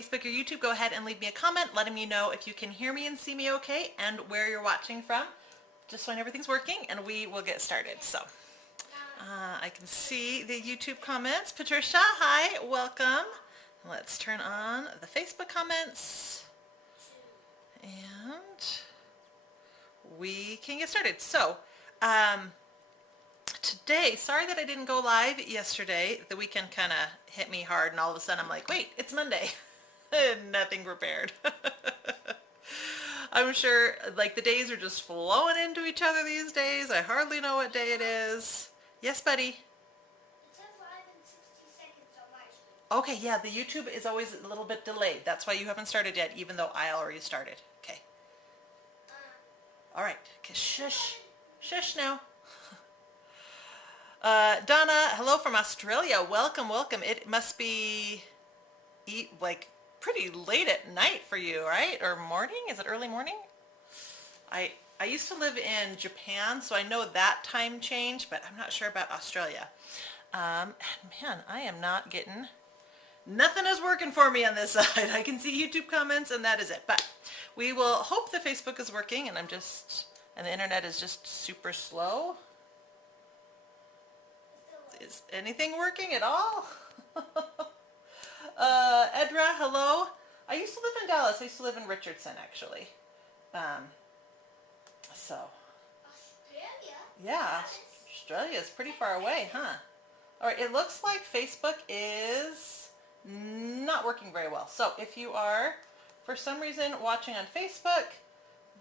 Facebook or YouTube, go ahead and leave me a comment letting me know if you can hear me and see me okay and where you're watching from, just so everything's working, and we will get started. So I can see the YouTube comments. Patricia, hi, welcome. Let's turn on the Facebook comments and we can get started. So today, sorry that I didn't go live yesterday. The weekend kind of hit me hard and all of a sudden I'm like, wait, it's Monday. Nothing prepared. I'm sure like the days are just flowing into each other these days. I hardly know what day it is. Yes, buddy? It says live in 60 seconds on my screen. Okay, yeah, the YouTube is always a little bit delayed. That's why you haven't started yet, even though I already started. Okay. All right. Okay, shush. Shush now. Donna, hello from Australia. Welcome, welcome. It must be like pretty late at night for you, right? Or morning? Is it early morning? I used to live in Japan, so I know that time change, but I'm not sure about Australia. And man, I am not getting, nothing is working for me on this side. I can see YouTube comments and that is it. But we will hope the Facebook is working, and and the internet is just super slow. Is anything working at all? Edra, hello. I used to live in Dallas. I used to live in Richardson, actually. So. Australia? Yeah, Australia is pretty far away, huh? All right, it looks like Facebook is not working very well. So if you are, for some reason, watching on Facebook,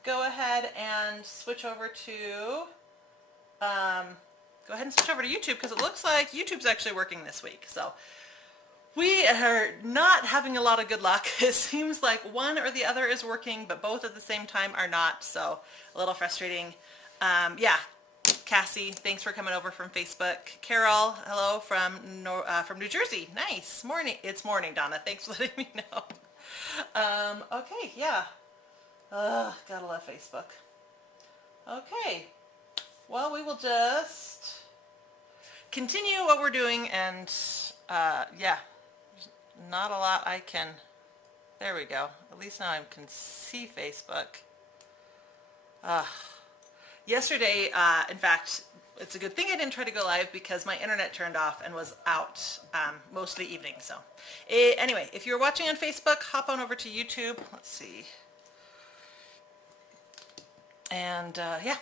go ahead and switch over to, YouTube, because it looks like YouTube's actually working this week. So we are not having a lot of good luck. It seems like one or the other is working, but both at the same time are not. So a little frustrating. Yeah, Cassie, thanks for coming over from Facebook. Carol, hello from New Jersey. Nice morning. It's morning, Donna. Thanks for letting me know. Okay, yeah. Gotta love Facebook. Okay. Well, we will just continue what we're doing, and yeah, not a lot I can, there we go. At least now I can see Facebook. Yesterday, in fact, it's a good thing I didn't try to go live because my internet turned off and was out mostly evening. So anyway, if you're watching on Facebook, hop on over to YouTube. Let's see. And yeah.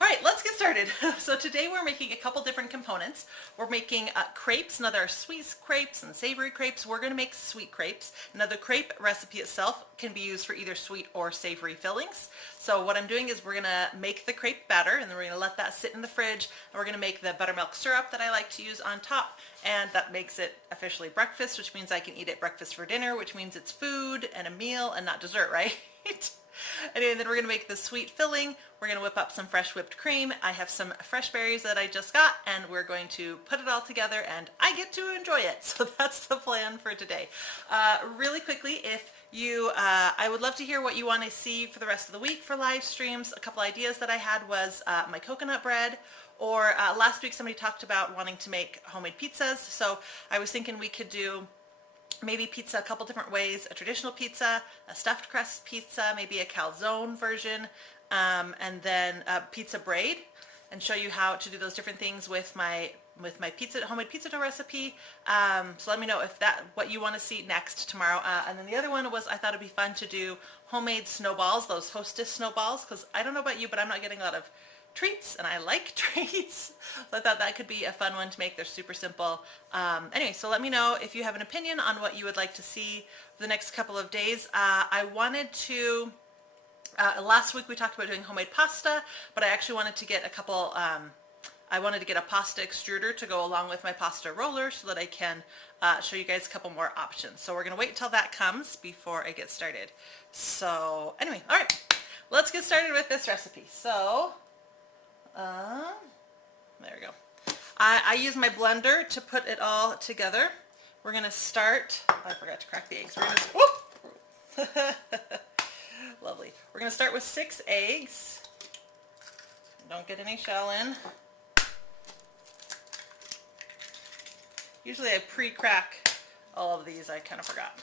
All right, let's get started. So today we're making a couple different components. We're making crepes. Now there are sweet crepes and savory crepes. We're going to make sweet crepes. Now the crepe recipe itself can be used for either sweet or savory fillings. So what I'm doing is we're going to make the crepe batter, and then we're going to let that sit in the fridge, and we're going to make the buttermilk syrup that I like to use on top, and that makes it officially breakfast, which means I can eat it breakfast for dinner, which means it's food and a meal and not dessert, right? Anyway, then we're going to make the sweet filling. We're going to whip up some fresh whipped cream. I have some fresh berries that I just got, and we're going to put it all together, and I get to enjoy it. So that's the plan for today. Really quickly, if you, I would love to hear what you want to see for the rest of the week for live streams. A couple ideas that I had was my coconut bread, or last week somebody talked about wanting to make homemade pizzas. So I was thinking we could do maybe pizza a couple different ways: a traditional pizza, a stuffed crust pizza, maybe a calzone version, and then a pizza braid, and show you how to do those different things with my homemade pizza dough recipe. So let me know if what you want to see next tomorrow. And then the other one was, I thought it'd be fun to do homemade snowballs, those Hostess snowballs, because I don't know about you, but I'm not getting a lot of treats, and I like treats. So I thought that could be a fun one to make. They're super simple. Anyway, so let me know if you have an opinion on what you would like to see the next couple of days. I wanted to, last week we talked about doing homemade pasta, but I actually wanted to get a couple, I wanted to get a pasta extruder to go along with my pasta roller so that I can show you guys a couple more options. So we're going to wait until that comes before I get started. So anyway, all right, let's get started with this recipe. So there we go. I use my blender to put it all together. We're going to start, I forgot to crack the eggs. We're going to, lovely. We're going to start with 6 eggs. Don't get any shell in. Usually I pre-crack all of these. I kind of forgot.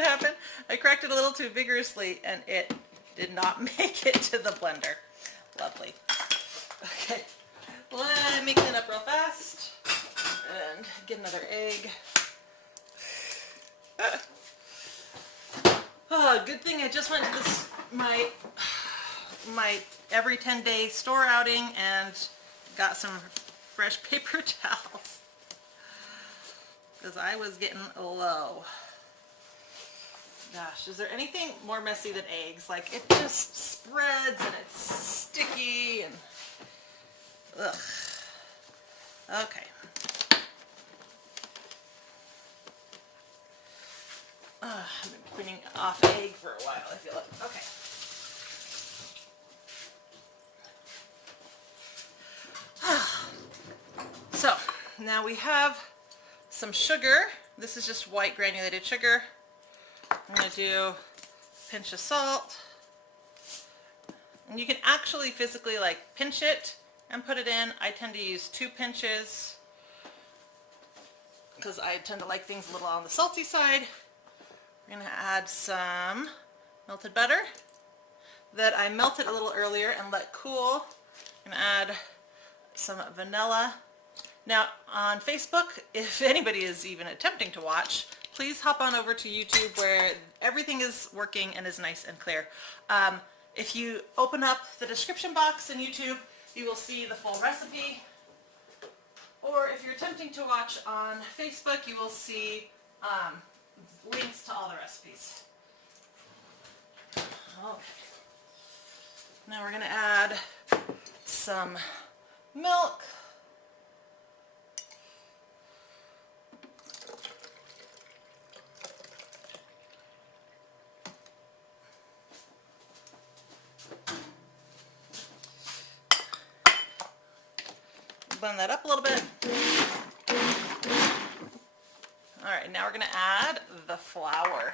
what happened? I cracked it a little too vigorously and it did not make it to the blender. Lovely. Okay, let me clean up real fast and get another egg. Oh, good thing I just went to this my every 10-day store outing and got some fresh paper towels because I was getting low. Gosh, is there anything more messy than eggs? Like, it just spreads and it's sticky and ugh. Okay. I've been cleaning off egg for a while, I feel like. Okay. So, now we have some sugar. This is just white granulated sugar. I'm going to do a pinch of salt. And you can actually physically like pinch it and put it in. I tend to use 2 pinches because I tend to like things a little on the salty side. We're going to add some melted butter that I melted a little earlier and let cool. I'm going to add some vanilla. Now on Facebook, if anybody is even attempting to watch, please hop on over to YouTube where everything is working and is nice and clear. If you open up the description box in YouTube, you will see the full recipe. Or if you're attempting to watch on Facebook, you will see links to all the recipes. Okay. Now we're going to add some milk. Blend that up a little bit. Alright, now we're going to add the flour.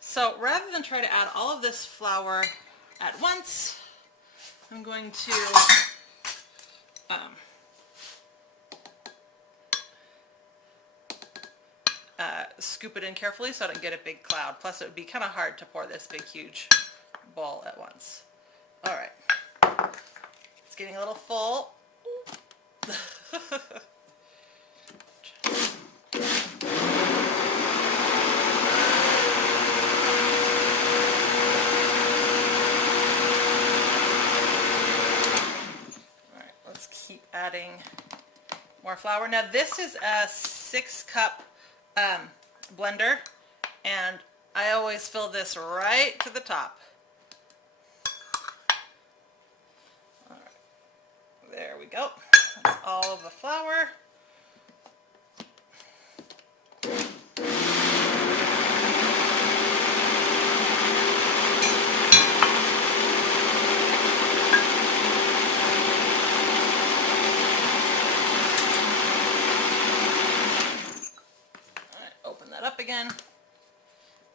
So rather than try to add all of this flour at once, I'm going to scoop it in carefully so I don't get a big cloud. Plus it would be kind of hard to pour this big huge bowl at once. Alright, it's getting a little full. Alright, let's keep adding more flour. Now this is a 6-cup blender and I always fill this right to the top. Alright, there we go. That's all of the flour. All right, open that up again.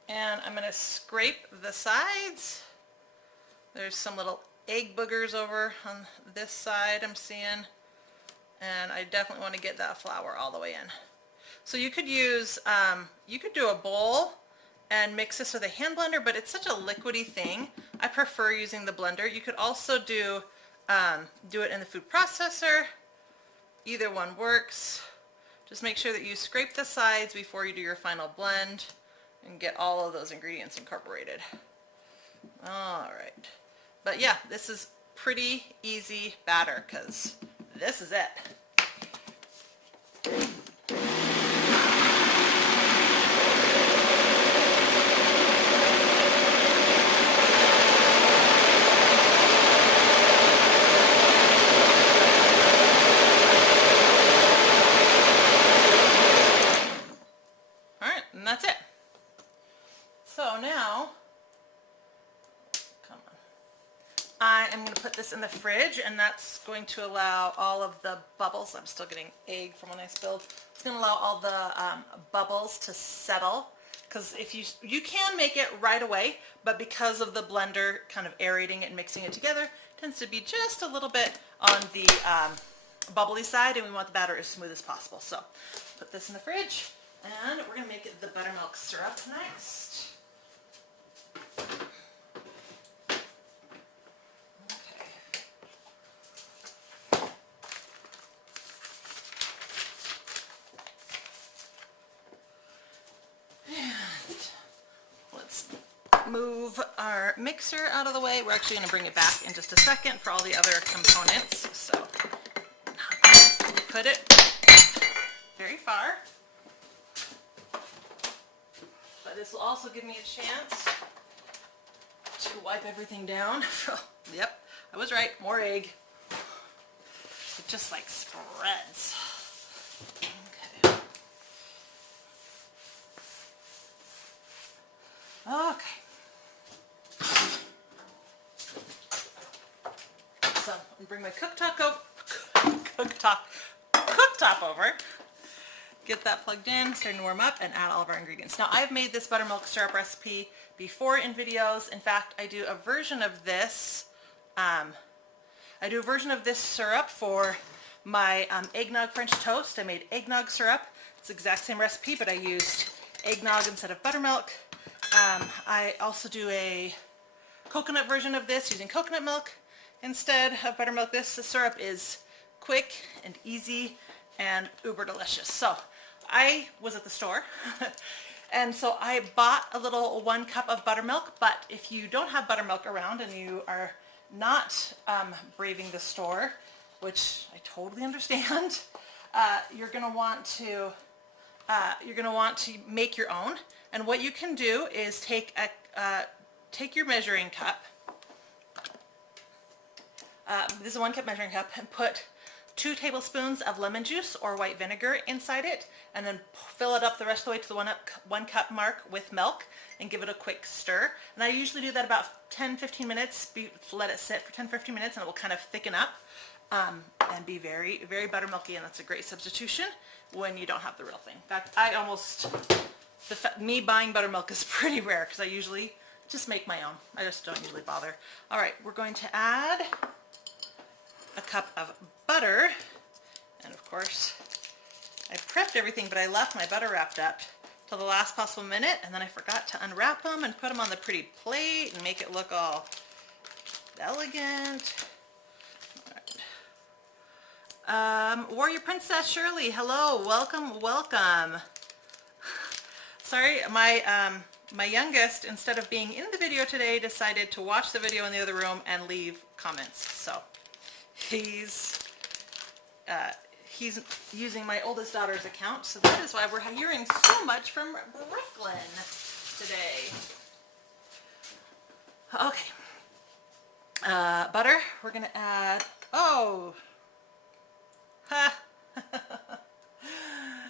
And I'm going to scrape the sides. There's some little egg boogers over on this side I'm seeing. And I definitely want to get that flour all the way in. So you could use, you could do a bowl and mix this with a hand blender, but it's such a liquidy thing. I prefer using the blender. You could also do it in the food processor. Either one works. Just make sure that you scrape the sides before you do your final blend and get all of those ingredients incorporated. All right. But yeah, this is pretty easy batter because this is it. All right, and that's it. So now, come on. I am going to put this in the fridge, and that's going to allow all of the bubbles. I'm still getting egg from when I spilled. It's going to allow all the bubbles to settle, because if you can make it right away, but because of the blender kind of aerating it and mixing it together, it tends to be just a little bit on the bubbly side, and we want the batter as smooth as possible. So put this in the fridge, And we're going to make the buttermilk syrup next. Move our mixer out of the way. We're actually going to bring it back in just a second for all the other components. So put it very far. But this will also give me a chance to wipe everything down. Yep, I was right. More egg. It just like spreads. Okay. Okay. So I'm bring my cooktop over, get that plugged in, starting to warm up, and add all of our ingredients. Now I've made this buttermilk syrup recipe before in videos. In fact, I do a version of this. Syrup for my eggnog French toast. I made eggnog syrup. It's the exact same recipe, but I used eggnog instead of buttermilk. I also do a coconut version of this using coconut milk instead of buttermilk. This syrup is quick and easy and uber delicious. So I was at the store and so I bought a little 1 cup of buttermilk, but if you don't have buttermilk around and you are not braving the store, which I totally understand, you're going to want to make your own. And what you can do is take your measuring cup. This is a 1 cup measuring cup, and put 2 tablespoons of lemon juice or white vinegar inside it, and then fill it up the rest of the way to the 1 cup mark with milk, and give it a quick stir. And I usually do that about 10-15 minutes. Let it sit for 10-15 minutes, and it will kind of thicken up and be very, very buttermilky. And that's a great substitution when you don't have the real thing. In fact, me buying buttermilk is pretty rare because I usually just make my own. I just don't usually bother. All right, we're going to add a cup of butter, and of course I prepped everything, but I left my butter wrapped up till the last possible minute, and then I forgot to unwrap them and put them on the pretty plate and make it look all elegant. All right. Warrior Princess Shirley, hello, welcome. Sorry, my youngest, instead of being in the video today, decided to watch the video in the other room and leave comments. So he's using my oldest daughter's account, so that is why we're hearing so much from Brooklyn today. Okay. Butter, we're gonna add,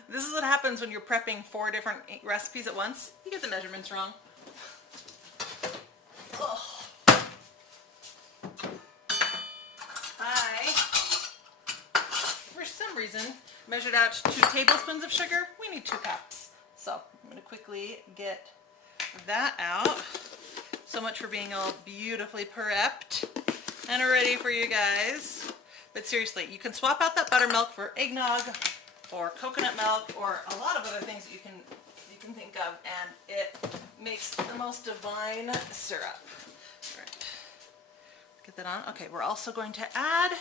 this is what happens when you're prepping 4 different recipes at once. You get the measurements wrong. Ugh. I, for some reason, measured out 2 tablespoons of sugar. We need 2 cups. So I'm going to quickly get that out. So much for being all beautifully prepped and ready for you guys. But seriously, you can swap out that buttermilk for eggnog or coconut milk or a lot of other things that you can think of, and it makes the most divine syrup. All right. Get that on. Okay, we're also going to add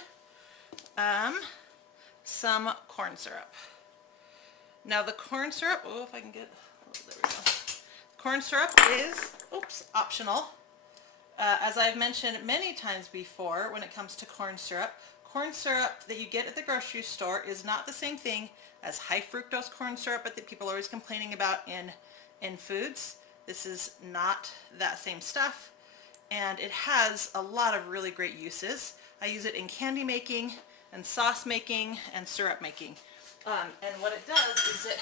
some corn syrup. Now the corn syrup, if I can get, there we go. Corn syrup is, optional. As I've mentioned many times before, when it comes to corn syrup that you get at the grocery store is not the same thing as high fructose corn syrup that people are always complaining about in foods. This is not that same stuff, and it has a lot of really great uses. I use it in candy making and sauce making and syrup making. And what it does is it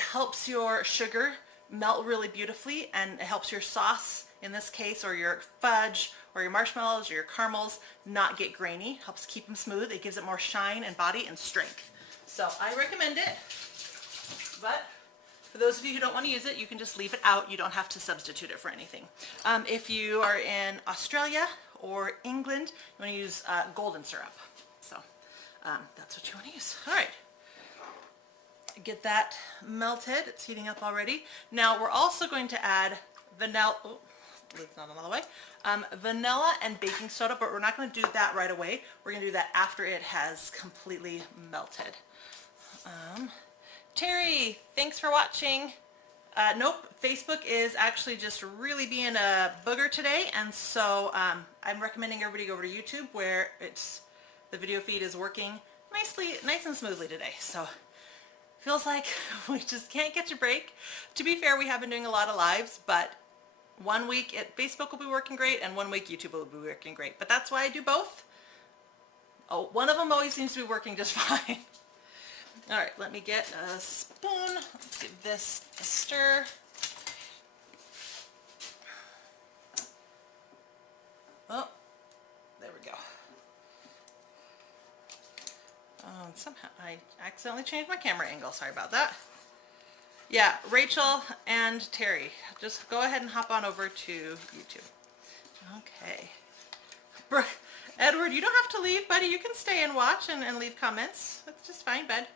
helps your sugar melt really beautifully, and it helps your sauce, in this case, or your fudge or your marshmallows or your caramels, not get grainy. Helps keep them smooth. It gives it more shine and body and strength. So I recommend it, but for those of you who don't want to use it, you can just leave it out. You don't have to substitute it for anything. If you are in Australia or England, you want to use golden syrup. So that's what you want to use. All right. get that melted. It's heating up already. Now we're also going to add vanilla, oh, lid's not another way, vanilla and baking soda, but we're not going to do that right away. We're going to do that after it has completely melted. Terry, thanks for watching. Nope, Facebook is actually just really being a booger today, and so I'm recommending everybody go over to YouTube where the video feed is working nice and smoothly today. So feels like we just can't catch a break. To be fair, we have been doing a lot of lives, but one week Facebook will be working great, and one week YouTube will be working great. But that's why I do both. Oh, one of them always seems to be working just fine. All right, let me get a spoon. Let's give this a stir. Oh, there we go. Somehow I accidentally changed my camera angle. Sorry about that. Yeah, Rachel and Terry, just go ahead and hop on over to YouTube. Okay. Brooke, Edward, you don't have to leave, buddy. You can stay and watch and leave comments. That's just fine, bud.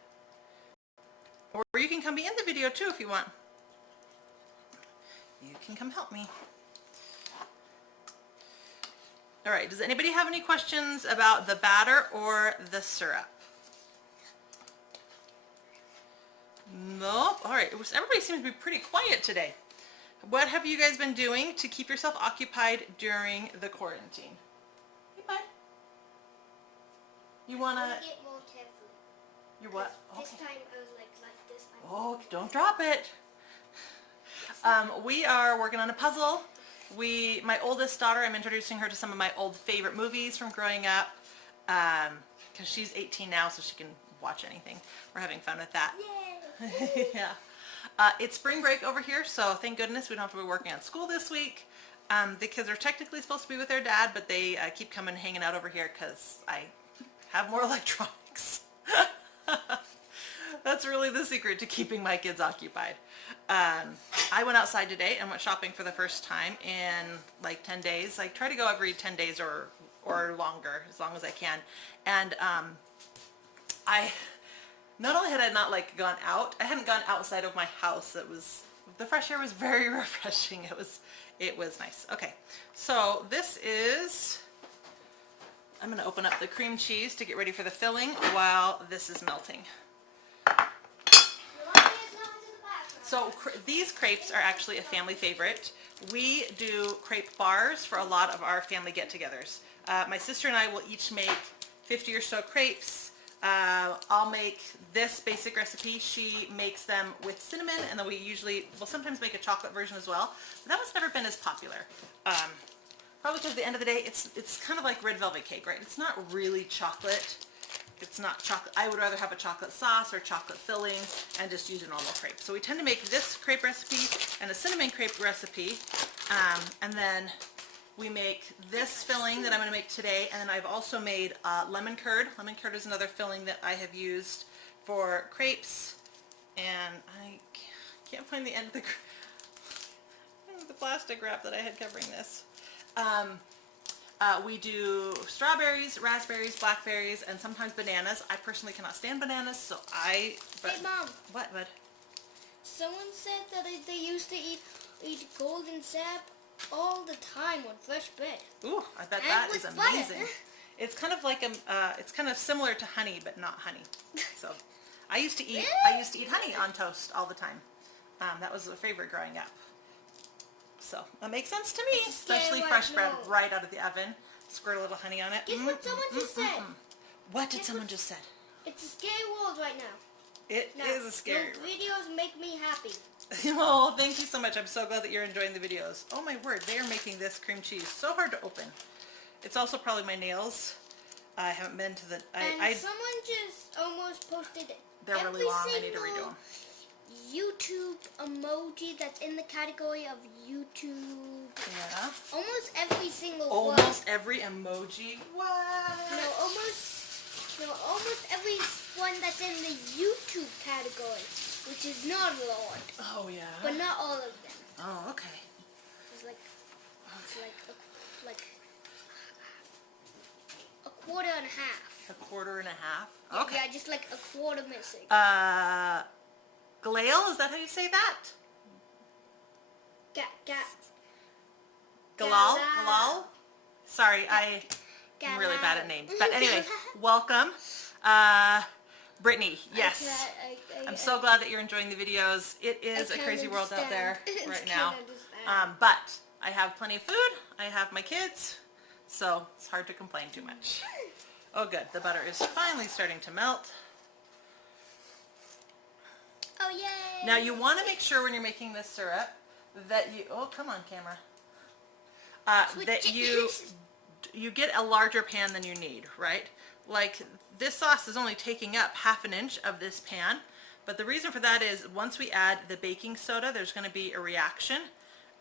Or you can come be in the video too if you want. You can come help me. All right, does anybody have any questions about the batter or the syrup? Nope. All right, everybody seems to be pretty quiet today. What have you guys been doing to keep yourself occupied during the quarantine? Hey, bud. You wanna? Get more carefully. You're what? This time I was like this. Oh, don't drop it. We are working on a puzzle. My oldest daughter, I'm introducing her to some of my old favorite movies from growing up, because she's 18 now, so she can watch anything. We're having fun with that. Yay! Yeah. It's spring break over here, so thank goodness we don't have to be working on school this week. The kids are technically supposed to be with their dad, but they keep coming hanging out over here because I have more electronics. That's really the secret to keeping my kids occupied. I went outside today and went shopping for the first time in like 10 days. I try to go every 10 days or longer, as long as I can. And I not only had I not like gone out, I hadn't gone outside of my house. The fresh air was very refreshing. It was nice. Okay, so this is, I'm going to open up the cream cheese to get ready for the filling while this is melting. So these crepes are actually a family favorite. We do crepe bars for a lot of our family get-togethers. My sister and I will each make 50 or so crepes. I'll make this basic recipe. She makes them with cinnamon, and then we'll sometimes make a chocolate version as well. But that one's never been as popular. Probably because at the end of the day, it's kind of like red velvet cake, right? It's not really chocolate. It's not chocolate. I would rather have a chocolate sauce or chocolate filling and just use a normal crepe. So we tend to make this crepe recipe and a cinnamon crepe recipe, and then we make this filling that I'm going to make today, and then I've also made lemon curd. Lemon curd is another filling that I have used for crepes, and I can't find the end of the plastic wrap that I had covering this. We do strawberries, raspberries, blackberries, and sometimes bananas. I personally cannot stand bananas, so Hey, Mom. What, bud? Someone said that they used to eat golden sap all the time on fresh bread. Ooh, I bet And that with is butter. amazing. It's kind of like it's kind of similar to honey, but not honey. So, I used to eat honey on toast all the time. That was a favorite growing up. So that makes sense to me, especially fresh bread right out of the oven. Squirt a little honey on it. Guess what someone just said? What did someone just said? It's a scary world right now. It is a scary Your videos make me happy. Oh, thank you so much. I'm so glad that you're enjoying the videos. Oh my word, they are making this cream cheese so hard to open. It's also probably my nails. I haven't been to the... Someone just almost posted They're really long. I need to redo them. YouTube emoji that's in the category of YouTube. Yeah. Almost every single one. Almost every emoji. What? Almost every one that's in the YouTube category, which is not a lot. Oh yeah. But not all of them. Oh, okay. It's like a quarter and a half. A quarter and a half? Okay. Yeah, just like a quarter missing. glaze, is that how you say that? Galal? Galal? Sorry, I'm really bad at names. But anyway, welcome. Brittany, yes. I'm so glad that you're enjoying the videos. It is a crazy world out there right now. But I have plenty of food. I have my kids. So it's hard to complain too much. Oh good, the butter is finally starting to melt. Oh yay! Now you want to make sure when you're making this syrup that you, oh come on camera, that you get a larger pan than you need, right? Like this sauce is only taking up 1/2 inch of this pan, but the reason for that is once we add the baking soda, there's going to be a reaction,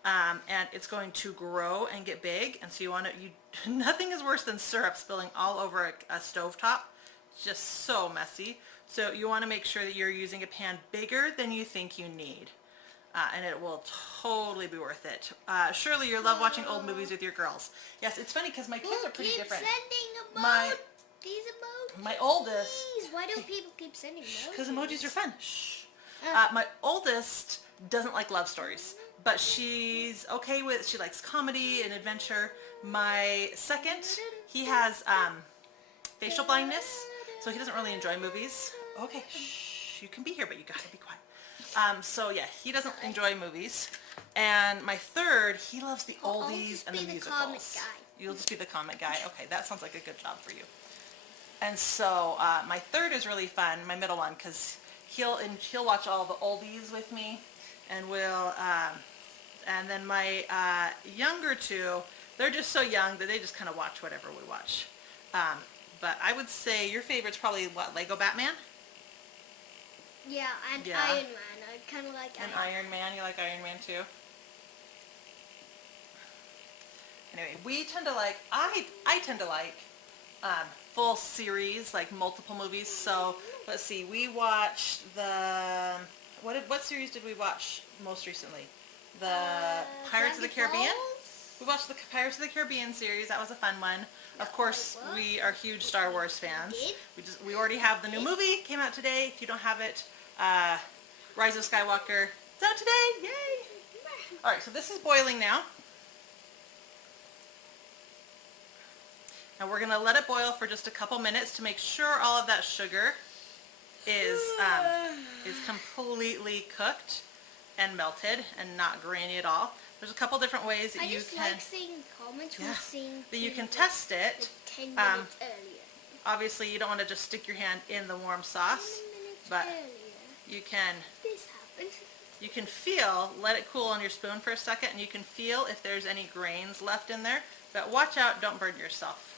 and it's going to grow and get big, and so you want to, nothing is worse than syrup spilling all over a stovetop. It's just so messy. So you want to make sure that you're using a pan bigger than you think you need. And it will totally be worth it. Shirley, you love watching old movies with your girls. Yes, it's funny because my kids are pretty different. These emojis. My oldest. Please, why do people keep sending emojis? Because emojis are fun. Shh. My oldest doesn't like love stories, but she's okay with, she likes comedy and adventure. My second, he has facial blindness, so he doesn't really enjoy movies. Okay, shh, you can be here, but you gotta be quiet. So yeah, he doesn't enjoy movies. And my third, he loves the oldies and the musicals. Comic guy. You'll just be the comic guy. Okay, that sounds like a good job for you. And so my third is really fun, my middle one, because he'll watch all the oldies with me, and we'll, and then my younger two, they're just so young that they just kind of watch whatever we watch. But I would say your favorite's probably what, Lego Batman? Yeah, and Iron Man. I kind of like Iron Man. You like Iron Man too? Anyway, we tend to like, I tend to like full series, like multiple movies. So let's see, we watched the, what series did we watch most recently? The Pirates of the Caribbean? We watched the Pirates of the Caribbean series. That was a fun one. Of course, we are huge Star Wars fans. We already have the new movie, came out today. If you don't have it, Rise of Skywalker, it's out today, yay! Alright, so this is boiling now. Now we're going to let it boil for just a couple minutes to make sure all of that sugar is completely cooked and melted and not grainy at all. There's a couple different ways that you can... like seeing comments that you can test it. 10 minutes earlier. Obviously, you don't want to just stick your hand in the warm sauce, but you can... This happened. You can feel, let it cool on your spoon for a second, and you can feel if there's any grains left in there. But watch out, don't burn yourself.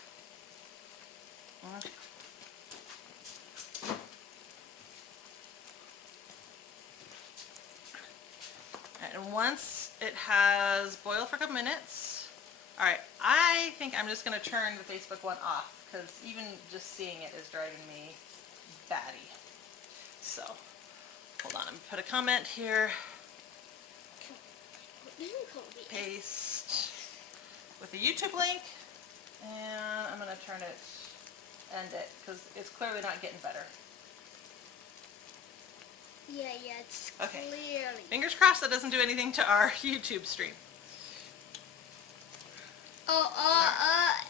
And once it has boiled for a couple minutes, alright, I think I'm just going to turn the Facebook one off, because even just seeing it is driving me batty. So, hold on, I'm going to put a comment here. Paste with the YouTube link, and I'm going to turn it, end it, because it's clearly not getting better. Yeah, it's okay. Clearly. Fingers crossed that doesn't do anything to our YouTube stream.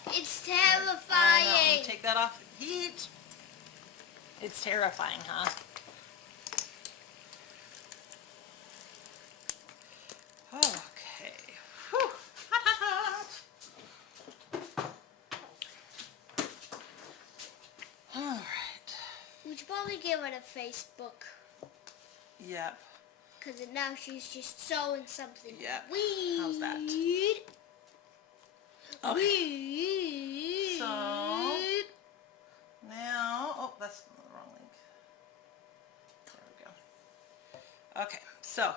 It's terrifying. Take that off the heat. It's terrifying, huh? Okay. Whew. Hot, hot, hot. All right. We should probably give her a Facebook. Yep. Because now she's just sewing something Yep. weird. How's that? Okay. So now, oh, that's the wrong link. There we go. Okay, so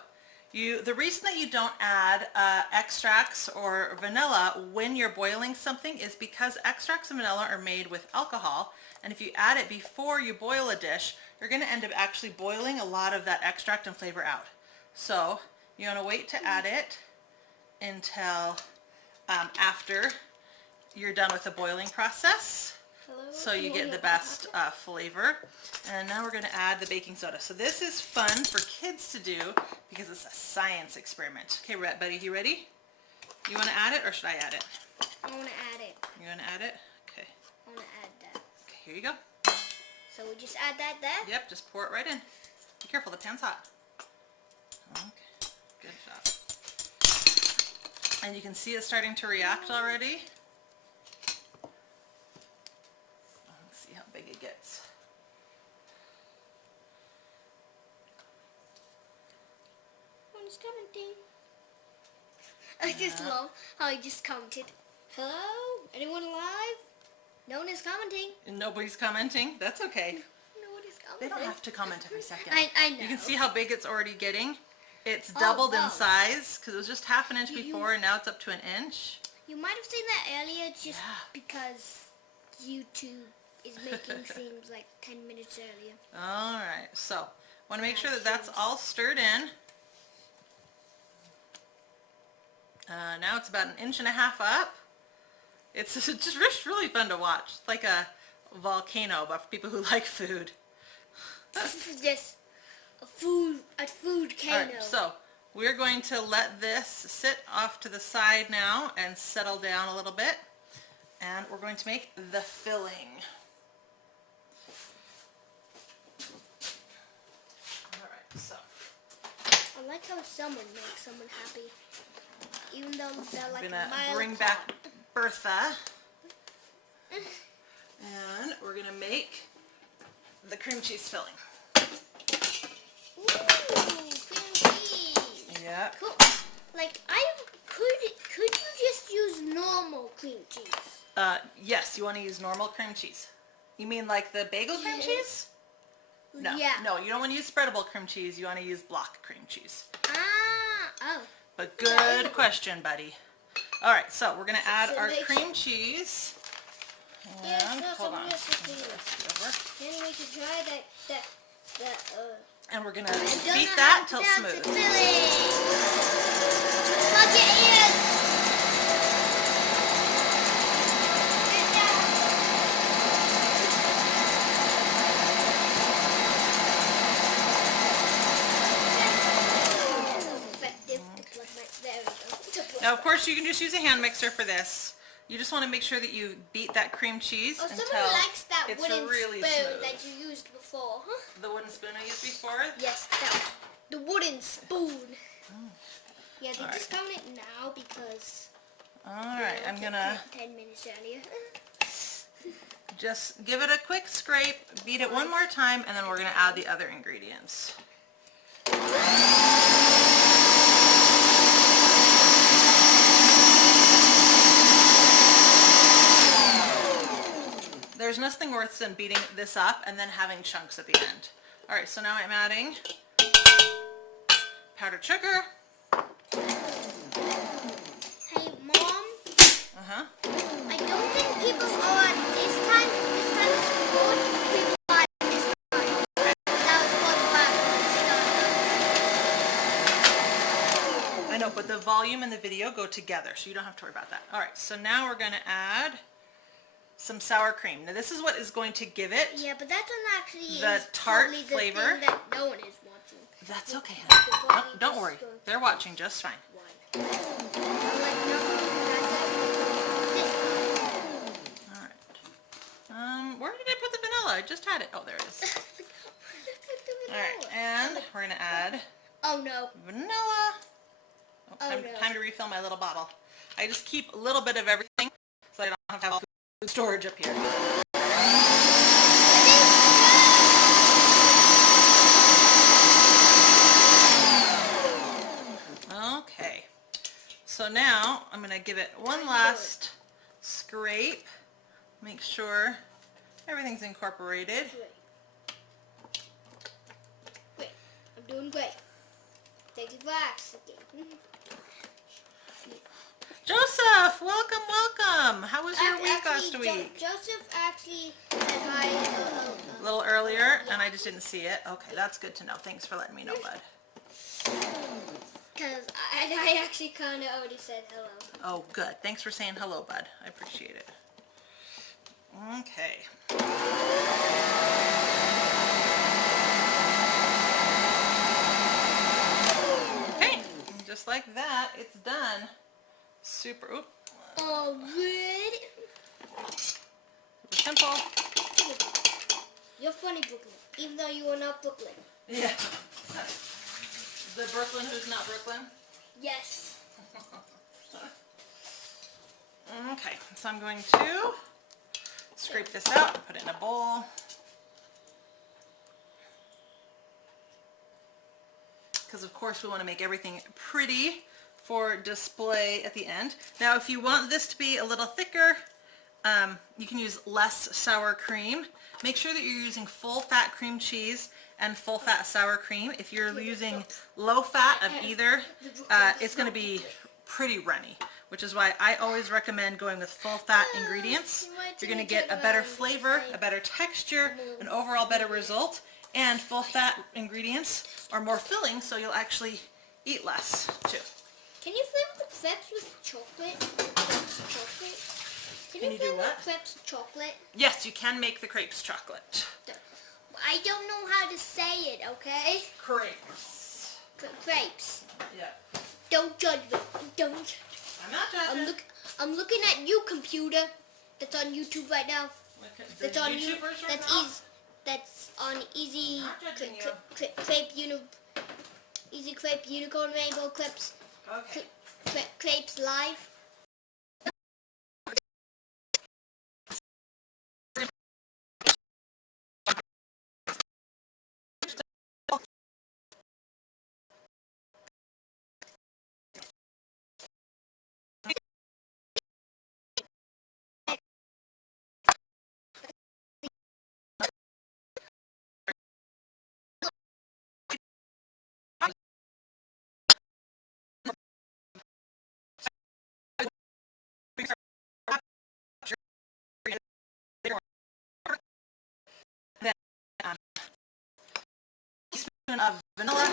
the reason that you don't add extracts or vanilla when you're boiling something is because extracts and vanilla are made with alcohol, and if you add it before you boil a dish, you're going to end up actually boiling a lot of that extract and flavor out. So you want to wait to add it until after you're done with the boiling process. Hello? so you get the best flavor. And now we're going to add the baking soda. So this is fun for kids to do because it's a science experiment. Okay, buddy, you ready? You want to add it or should I add it? I want to add it. You want to add it? Okay. I want to add that. Okay, here you go. So we just add that there? Yep, just pour it right in. Be careful, the pan's hot. Okay, good job. And you can see it starting to react already. Let's see how big it gets. One's commenting. I just love how he just commented. Hello? Anyone alive? No one is commenting. And nobody's commenting? That's okay. Nobody's commenting. They don't have to comment every second. I know. You can see how big it's already getting. It's doubled in size because it was just half an inch before and now it's up to an inch. You might have seen that earlier just because YouTube is making things like 10 minutes earlier. Alright, so want to make sure that that's all stirred in. Now it's about 1.5 inches up. It's just really fun to watch. It's like a volcano, but for people who like food. Yes, a food cano. Alright, so we're going to let this sit off to the side now and settle down a little bit. And we're going to make the filling. Alright, so. I like how someone makes someone happy. Even though they're like I'm a gonna mile bring apart. back Bertha. And we're gonna make the cream cheese filling. Ooh, cream cheese. Yeah. Cool. Like could you just use normal cream cheese? Yes, you want to use normal cream cheese. You mean like the bagel cream cheese? No. Yeah. No, you don't want to use spreadable cream cheese. You want to use block cream cheese. Oh. But good question, buddy. All right, so we're gonna add our make cream cheese. Yes, And that's hold what on. we have to do. Then we can try that. And we're gonna I don't beat know that how till to pronounce smooth. it. Plug your ears. Now, of course, you can just use a hand mixer for this. You just want to make sure that you beat that cream cheese until someone likes that it's wooden really spoon smooth. that you used before, huh? The wooden spoon I used before? Yes, the wooden spoon. Yeah, they All just found it now because. Alright, I'm gonna 10 minutes earlier. just give it a quick scrape, beat it one more time, and then we're gonna add the other ingredients. There's nothing worse than beating this up and then having chunks at the end. Alright, so now I'm adding powdered sugar. Hey, Mom. Uh-huh. I don't think people are this time is good. People are this time. That was 45 minutes ago. I know, but the volume and the video go together, so you don't have to worry about that. Alright, so now we're going to add some sour cream. Now this is what is going to give it Yeah, but that's not actually the tart probably the flavor. thing that no one is watching. That's okay. The honey. body Don't is worry. going They're watching just fine. Like, no, Alright. Where did I put the vanilla? I just had it. Oh, there it is. Alright, and we're going to add Oh no. vanilla. Oh, Oh, time, no. time to refill my little bottle. I just keep a little bit of everything so I don't have to have all food storage up here. Okay, so now I'm going to give it one last scrape. Make sure everything's incorporated. Great. I'm doing great. Thank you for asking. Joseph, welcome, welcome. How was your week last week? Joseph actually said hi A little earlier, and I just didn't see it. Okay, that's good to know. Thanks for letting me know, bud. because I actually kind of already said hello. Oh, good. Thanks for saying hello, bud. I appreciate it. Okay. Okay, just like that, it's done. Super, oop, Oh, good. super simple. You're funny, Brooklyn, even though you are not Brooklyn. Yeah. The Brooklyn who's not Brooklyn? Yes. Okay, so I'm going to scrape this out, put it in a bowl. Because of course we want to make everything pretty for display at the end. Now if you want this to be a little thicker, you can use less sour cream. Make sure that you're using full fat cream cheese and full fat sour cream. If you're using low fat of either, it's going to be pretty runny, which is why I always recommend going with full fat ingredients. You're going to get a better flavor, a better texture, an overall better result, and full fat ingredients are more filling, so you'll actually eat less too. Can you flavor the crepes with chocolate? Chocolate? Can you do what? Crepes with chocolate? Yes, you can make the crepes chocolate. I don't know how to say it, okay? Crepes. Crepes. Yeah. Don't judge me. Don't judge me. I'm not judging. I'm looking at you, computer. That's on YouTube right now. That's on you. That's on Easy Easy Crepe Unicorn Rainbow Crepes. Okay. Crepes Live. Then teaspoon of vanilla.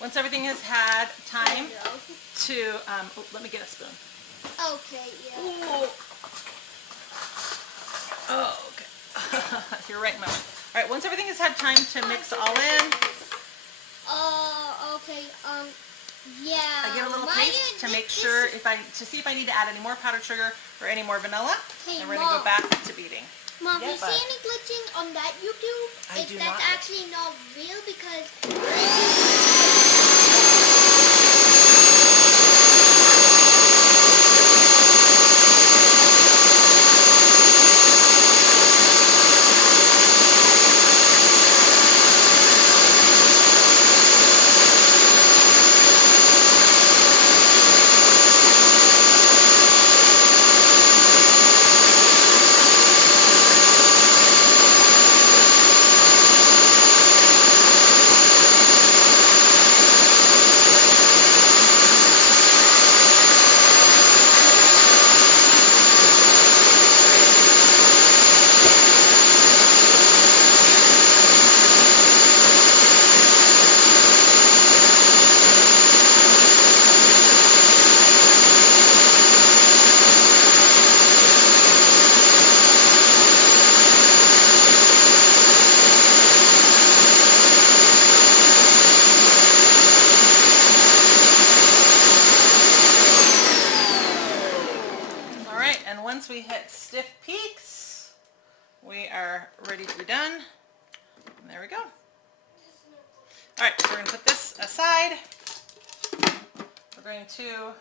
Once everything has had time to, let me get a spoon. Okay, yeah. Ooh. Oh, okay. You're right, Mama. All right, once everything has had time to mix all in, Okay, yeah. I give a little taste to make sure to see if I need to add any more powdered sugar or any more vanilla. Hey, and we're gonna go back to beating. Mom, Yeah, you see any glitching on that YouTube? I do that's not. actually not real because once we hit stiff peaks, we are ready to be done. And there we go. All right, so we're going to put this aside. We're going to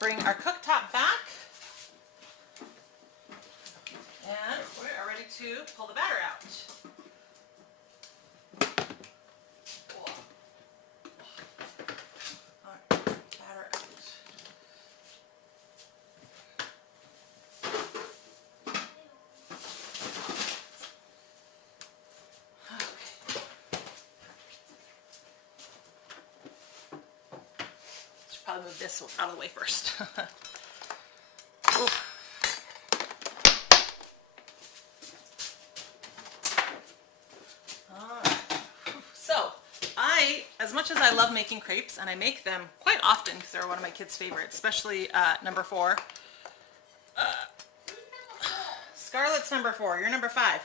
bring our cooktop back. And we are ready to pull the batter out. move this out of the way first. So, as much as I love making crepes, and I make them quite often because they're one of my kids' favorites, especially number 4. Scarlett's number 4. You're number 5.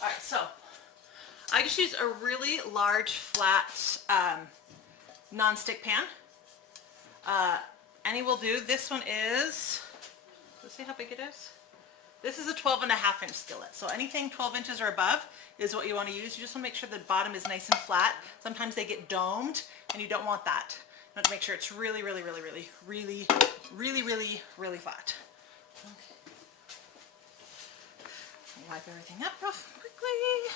Alright, so I just use a really large, flat, non-stick pan. Any will do. This one is, let's see how big it is. This is a 12.5 inch skillet. So anything 12 inches or above is what you want to use. You just want to make sure the bottom is nice and flat. Sometimes they get domed and you don't want that. You want to make sure it's really flat. Okay. Wipe everything up real quickly.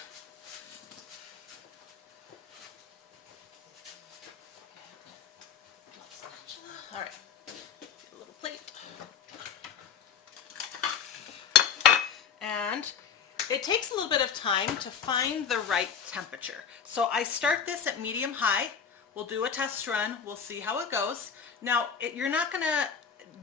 All right, get a little plate. And it takes a little bit of time to find the right temperature. So I start this at medium high. We'll do a test run. We'll see how it goes. Now, you're not gonna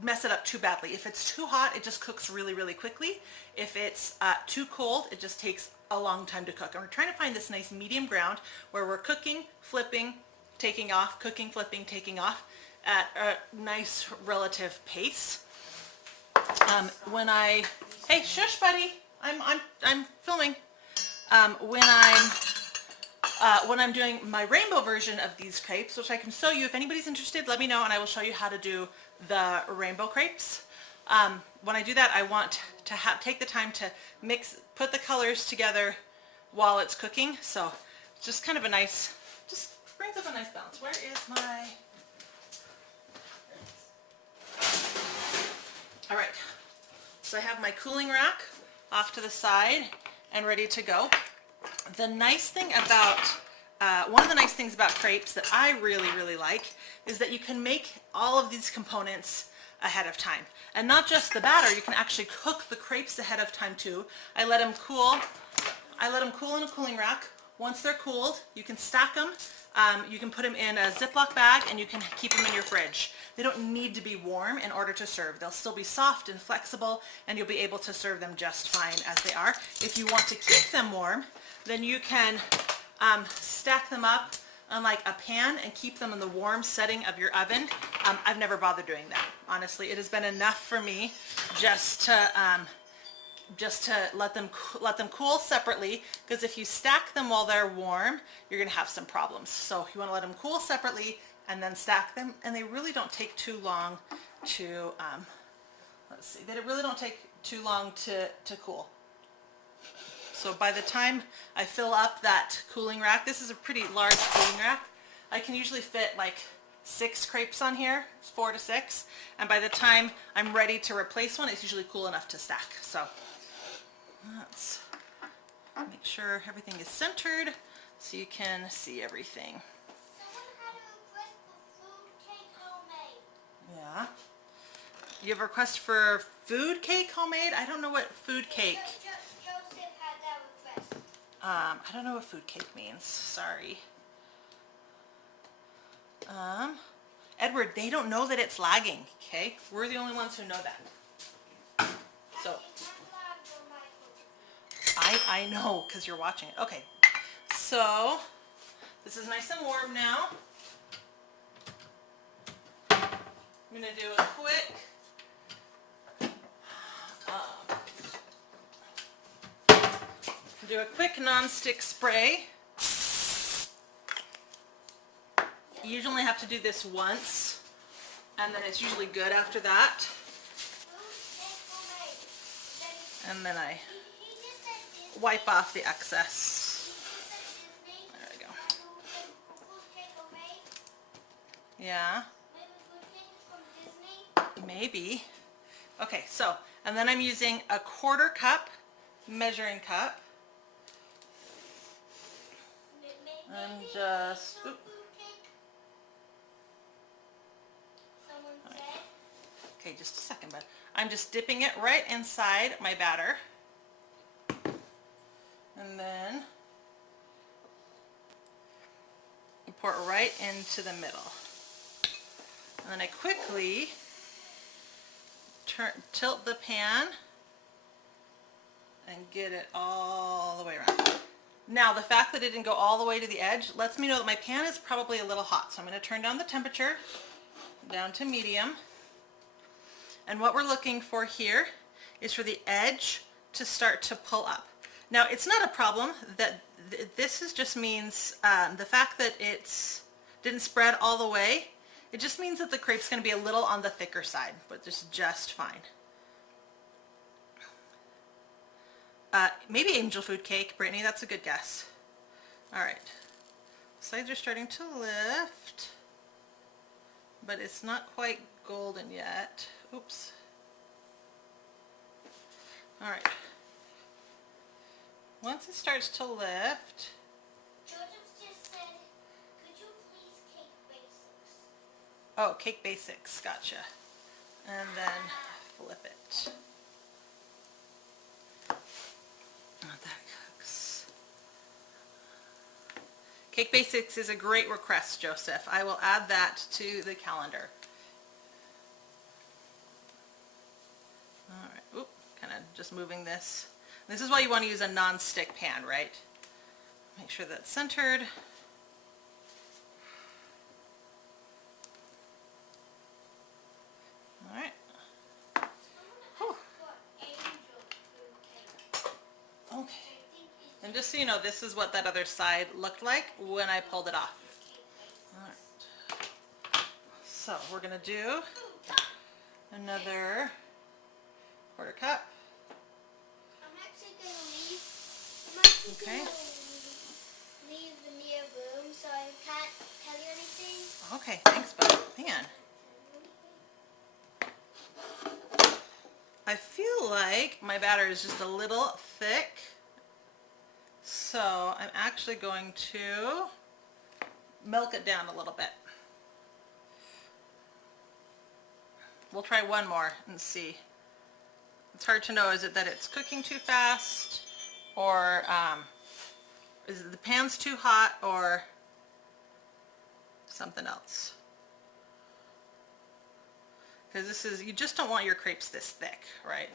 mess it up too badly. If it's too hot, it just cooks really quickly. If it's too cold, it just takes a long time to cook. And we're trying to find this nice medium ground where we're cooking, flipping, taking off, cooking, flipping, taking off at a nice relative pace. Hey, shush, buddy. I'm filming. When I'm doing my rainbow version of these crepes, which I can show you, if anybody's interested, let me know and I will show you how to do the rainbow crepes. When I do that, I want to take the time to put the colors together while it's cooking. So it's just kind of a nice, just brings up a nice balance. Where is my... All right, so I have my cooling rack off to the side and ready to go. The nice thing about, one of the nice things about crepes that I really like is that you can make all of these components ahead of time. And not just the batter, you can actually cook the crepes ahead of time too. I let them cool in a cooling rack. Once they're cooled, you can stack them. You can put them in a Ziploc bag and you can keep them in your fridge. They don't need to be warm in order to serve. They'll still be soft and flexible and you'll be able to serve them just fine as they are. If you want to keep them warm, then you can stack them up on like a pan and keep them in the warm setting of your oven. I've never bothered doing that. Honestly, it has been enough for me just to let them cool separately, because if you stack them while they're warm, you're going to have some problems. So you want to let them cool separately and then stack them, and they really don't take too long to, they really don't take too long to cool. So by the time I fill up that cooling rack, this is a pretty large cooling rack. I can usually fit like 6 crepes on here, 4 to 6, and by the time I'm ready to replace one, it's usually cool enough to stack. So let's make sure everything is centered so you can see everything. Someone had a request for food cake homemade. Yeah. You have a request for food cake homemade? I don't know what food cake. Joseph had that request. I don't know what food cake means. Sorry. Edward, they don't know that it's lagging, okay? We're the only ones who know that. So, I know, because you're watching it. Okay, so this is nice and warm now. I'm going to do a quick non-stick spray. You usually have to do this once, and then it's usually good after that. And then I wipe off the excess. There we go. Yeah. Maybe. Okay, so, and then I'm using a 1/4 cup measuring cup. I'm just, oops. Okay, just a second, but I'm just dipping it right inside my batter. And then pour it right into the middle. And then I quickly tilt the pan and get it all the way around. Now the fact that it didn't go all the way to the edge lets me know that my pan is probably a little hot. So I'm going to turn down the temperature down to medium. And what we're looking for here is for the edge to start to pull up. Now it's not a problem that this just means the fact that it's didn't spread all the way. It just means that the crepe's going to be a little on the thicker side, but just fine. Maybe angel food cake, Brittany, that's a good guess. All right, sides are starting to lift, but it's not quite golden yet. Oops. All right. Once it starts to lift. Joseph just said, could you please cake basics? Oh, cake basics, gotcha. And then flip it. Oh, that cooks. Cake basics is a great request, Joseph. I will add that to the calendar. All right, oop, kind of just moving this. This is why you want to use a non-stick pan, right? Make sure that's centered. All right. Okay. And just so you know, this is what that other side looked like when I pulled it off. All right. So we're going to do another quarter cup. I'm actually going to leave the near room, so I can't tell you anything. Okay, thanks, bud. Man. I feel like my batter is just a little thick, so I'm actually going to milk it down a little bit. We'll try one more and see. It's hard to know, is it that it's cooking too fast, or is it the pan's too hot, or something else? Because this is, you just don't want your crepes this thick, right?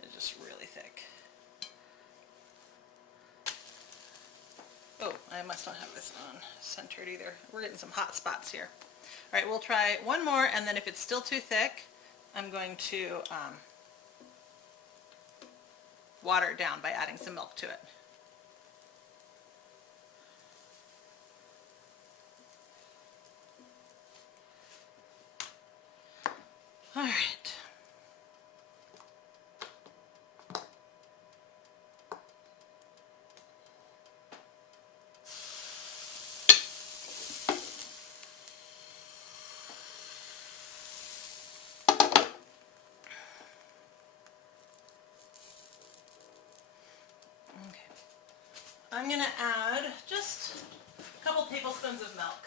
They're just really thick. Oh, I must not have this on centered either. We're getting some hot spots here. All right, we'll try one more, and then if it's still too thick, I'm going to water it down by adding some milk to it. All right. Okay. I'm going to add just a couple tablespoons of milk.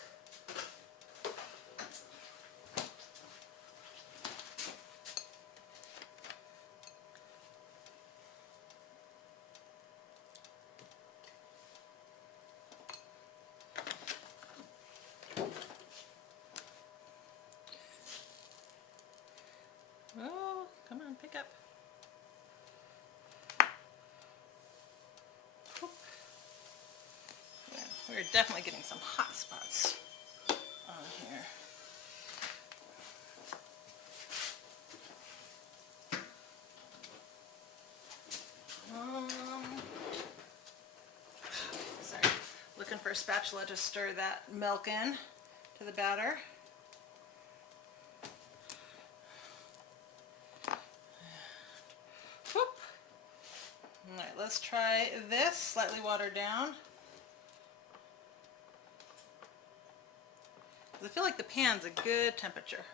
Oh, come on, pick up. Whoop. Yeah, we're definitely getting some hot spots on here. Sorry, looking for a spatula to stir that milk in to the batter. Whoop. All right, let's try this, slightly watered down. I feel like the pan's a good temperature.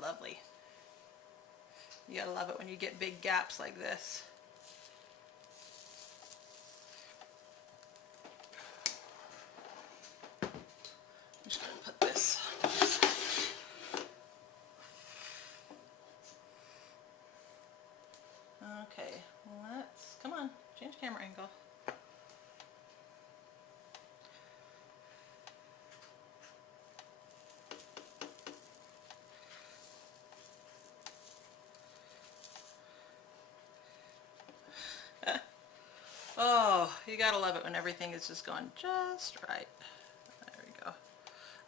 Lovely. You gotta love it when you get big gaps like this. I'm just gonna put this. more angle. Oh, you gotta love it when everything is just going just right. There we go.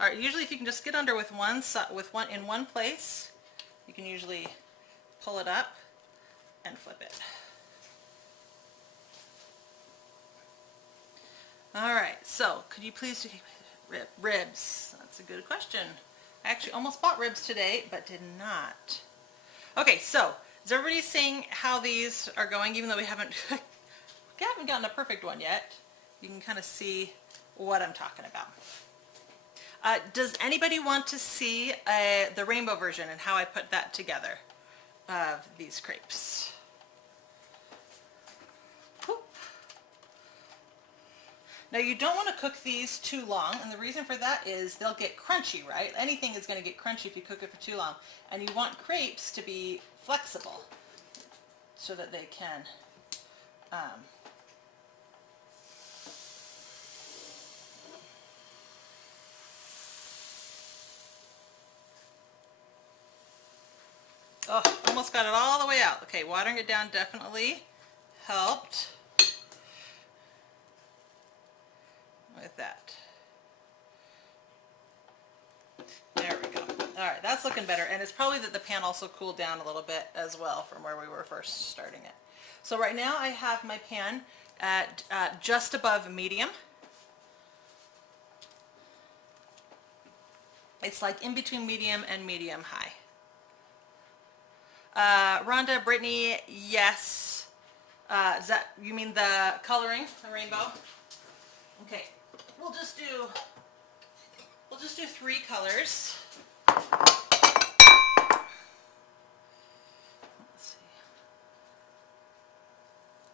All right, usually if you can just get under with one in one place, you can usually pull it up and flip it. All right, so could you please do ribs? That's a good question. I actually almost bought ribs today, but did not. Okay, so is everybody seeing how these are going, even though we haven't gotten a perfect one yet? You can kind of see what I'm talking about. Does anybody want to see the rainbow version and how I put that together of these crepes? Whoop. Now you don't want to cook these too long, and the reason for that is they'll get crunchy, right? Anything is going to get crunchy if you cook it for too long, and you want crepes to be flexible so that they can oh, almost got it all the way out. Okay, watering it down definitely helped with that. There we go. All right, that's looking better. And it's probably that the pan also cooled down a little bit as well from where we were first starting it. So right now I have my pan at just above medium. It's like in between medium and medium high. Rhonda, Brittany, yes. Is that, you mean the coloring, the rainbow? Okay, we'll just do 3 colors. Let's see.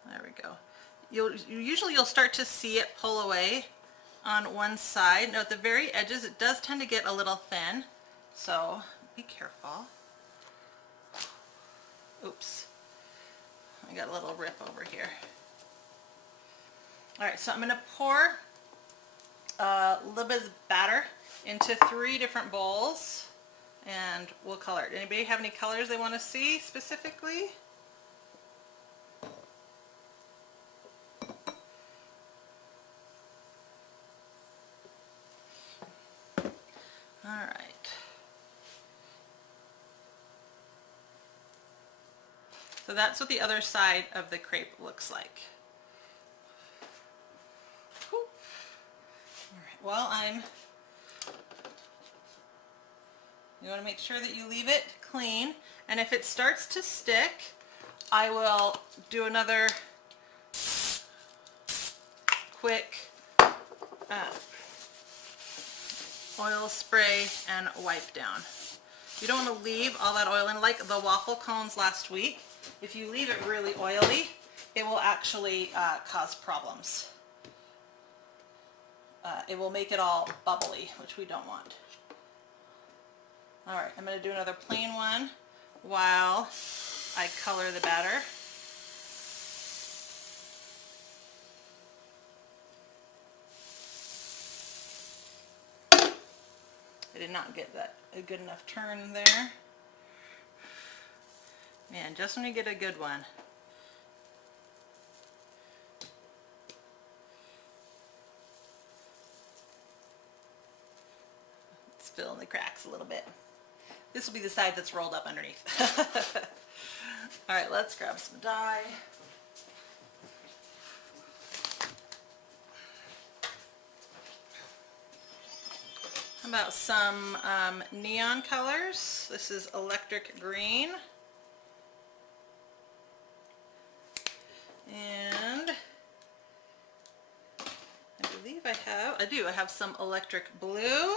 There we go. Usually you'll start to see it pull away on one side. Now at the very edges it does tend to get a little thin, so be careful. Oops, I got a little rip over here. All right, so I'm going to pour a little bit of batter into 3 different bowls, and we'll color it. Anybody have any colors they want to see specifically? All right. So that's what the other side of the crepe looks like. Whew. All right, well, you want to make sure that you leave it clean, and if it starts to stick, I will do another quick oil spray and wipe down. You don't want to leave all that oil in, like the waffle cones last week. If you leave it really oily, it will actually cause problems. It will make it all bubbly, which we don't want. All right, I'm going to do another plain one while I color the batter. I did not get that a good enough turn there. Man, just when you get a good one. It's filling the cracks a little bit. This will be the side that's rolled up underneath. All right, let's grab some dye. How about some neon colors? This is electric green. And I believe I have some electric blue.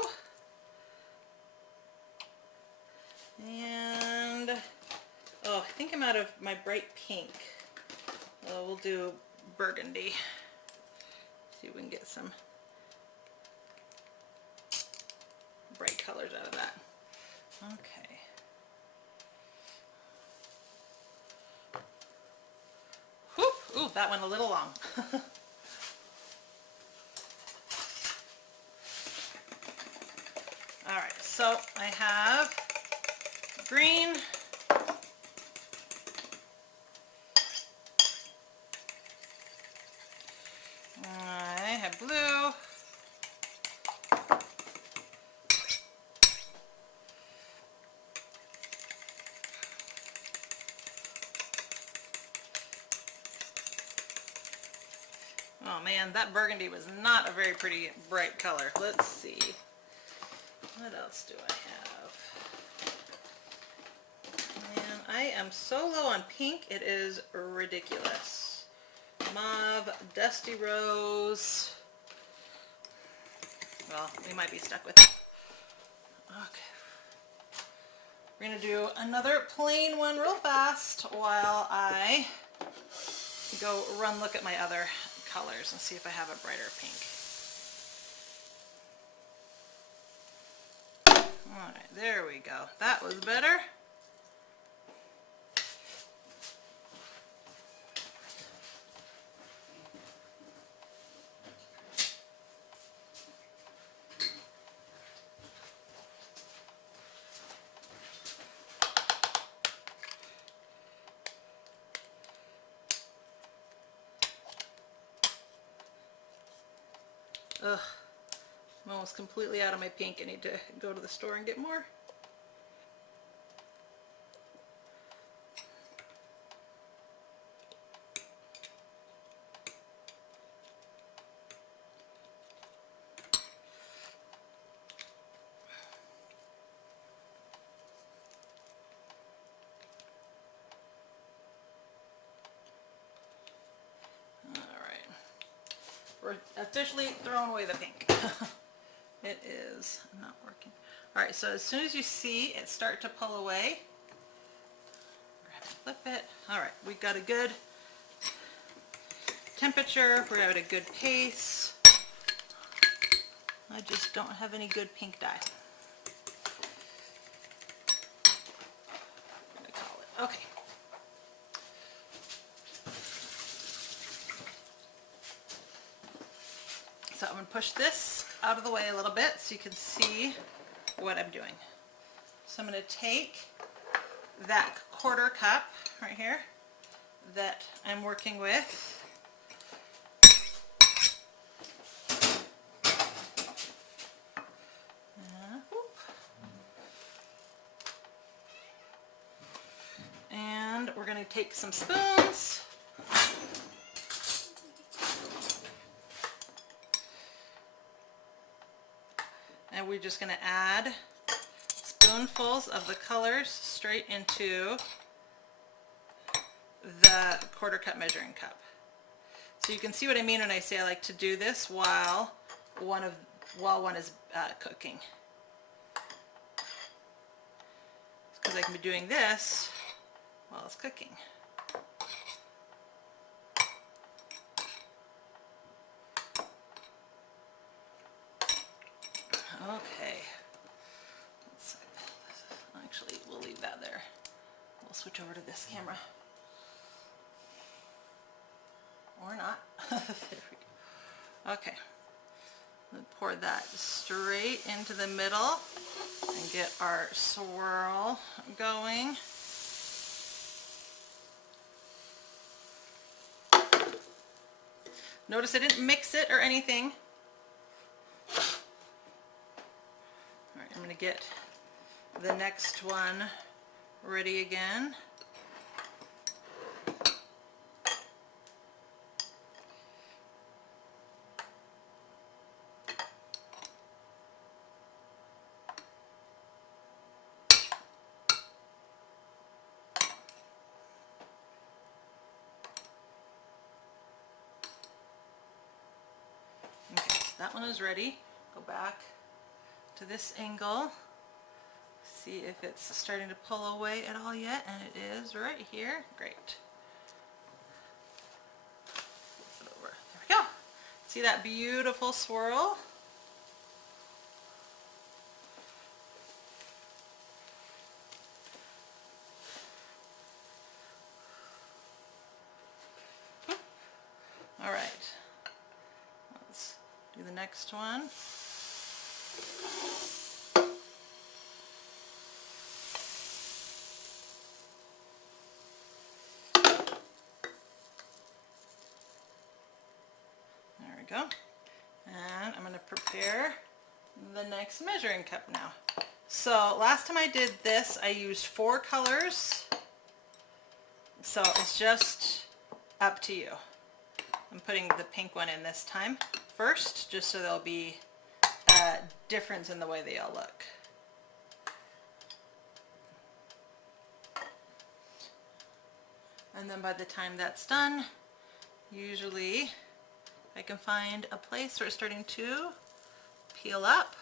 And, oh, I think I'm out of my bright pink. We'll do burgundy. See if we can get some bright colors out of that. Okay. Whoop, Ooh, that went a little long. All right, so I have green, I have blue, oh man, that burgundy was not a very pretty bright color. Let's see. What else do I have? Man, I am so low on pink, it is ridiculous. Mauve, dusty rose. Well, we might be stuck with it. Okay. We're going to do another plain one real fast while I go look at my other colors and see if I have a brighter pink. Alright, there we go. That was better. Ugh, I'm almost completely out of my pink. I need to go to the store and get more. We're officially throwing away the pink. It is not working. Alright, so as soon as you see it start to pull away, grab and flip it. Alright, we've got a good temperature, we're at a good pace. I just don't have any good pink dye. I'm gonna call it. Okay. So I'm going to push this out of the way a little bit so you can see what I'm doing. So I'm going to take that 1/4 cup right here that I'm working with. And we're going to take some spoons. And we're just going to add spoonfuls of the colors straight into the 1/4 cup measuring cup. So you can see what I mean when I say I like to do this while one is cooking. Because I can be doing this while it's cooking. Okay, actually we'll leave that there. We'll switch over to this camera. Or not. There we go. Okay, we'll pour that straight into the middle and get our swirl going. Notice I didn't mix it or anything. I'm going to get the next one ready again. Okay, so that one is ready. Go back to this angle, see if it's starting to pull away at all yet, and it is right here. Great. Flip it over. There we go. See that beautiful swirl? the next one. There we go. And I'm going to prepare the next measuring cup now. So last time I did this, I used 4 colors. So it's just up to you. I'm putting the pink one in this time first, just so there'll be a difference in the way they all look. And then by the time that's done, usually I can find a place where it's starting to peel up.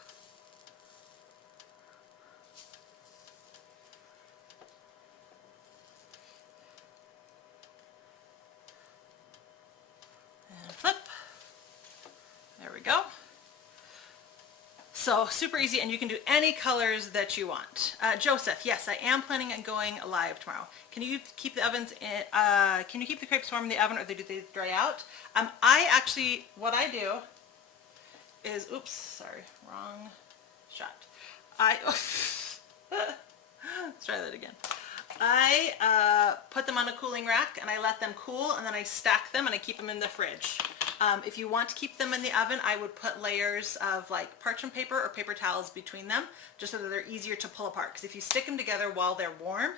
And flip. There we go. So super easy, and you can do any colors that you want. Joseph, yes, I am planning on going live tomorrow. Can you keep the ovens in, can you keep the crepes warm in the oven, or do they dry out? I actually, what I do is, oops, sorry, wrong shot. Let's try that again. I put them on a cooling rack and I let them cool, and then I stack them and I keep them in the fridge. If you want to keep them in the oven, I would put layers of like parchment paper or paper towels between them, just so that they're easier to pull apart. Because if you stick them together while they're warm,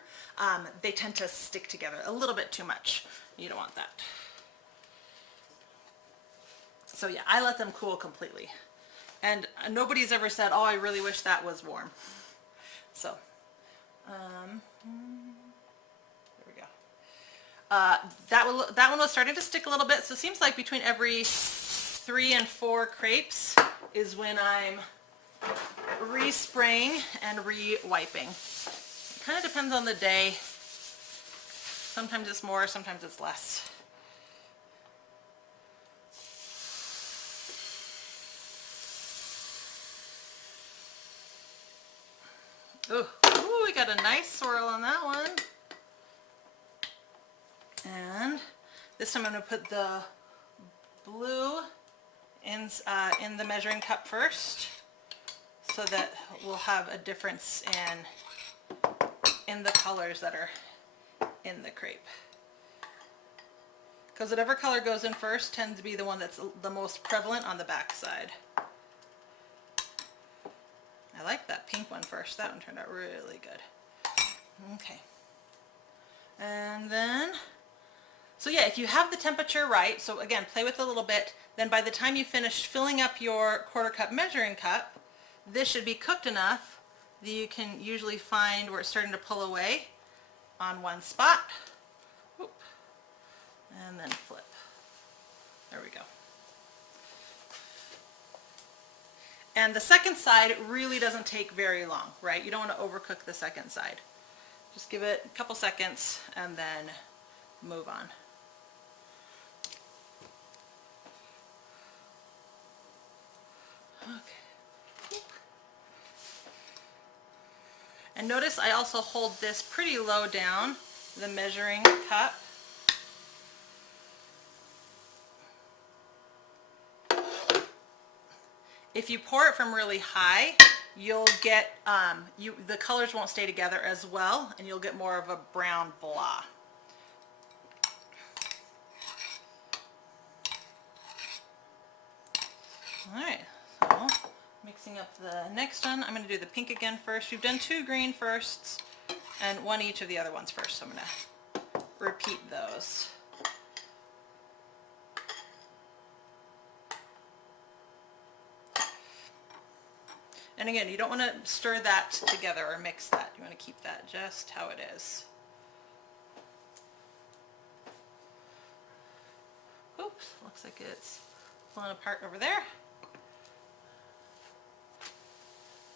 they tend to stick together a little bit too much. You don't want that. So yeah, I let them cool completely. And nobody's ever said, oh, I really wish that was warm. So, there we go. That one was starting to stick a little bit, so it seems like between every 3 and 4 crepes is when I'm re-spraying and re-wiping. It kind of depends on the day. Sometimes it's more, sometimes it's less. Ooh, we got a nice swirl on that one. And this time I'm going to put the blue in the measuring cup first, so that we'll have a difference in the colors that are in the crepe. Because whatever color goes in first tends to be the one that's the most prevalent on the back side. I like that pink one first. That one turned out really good. Okay. And then, so yeah, if you have the temperature right, so again, play with it a little bit, then by the time you finish filling up your 1/4 cup measuring cup, this should be cooked enough that you can usually find where it's starting to pull away on one spot. Oop. And then flip. There we go. And the second side really doesn't take very long, right? You don't want to overcook the second side. Just give it a couple seconds and then move on. Okay. And notice I also hold this pretty low down, the measuring cup. If you pour it from really high, you'll get, the colors won't stay together as well, and you'll get more of a brown blah. Alright, so mixing up the next one, I'm going to do the pink again first. We've done 2 green firsts, and 1 each of the other ones first, so I'm going to repeat those. And again, you don't want to stir that together or mix that. You want to keep that just how it is. Oops, looks like it's falling apart over there.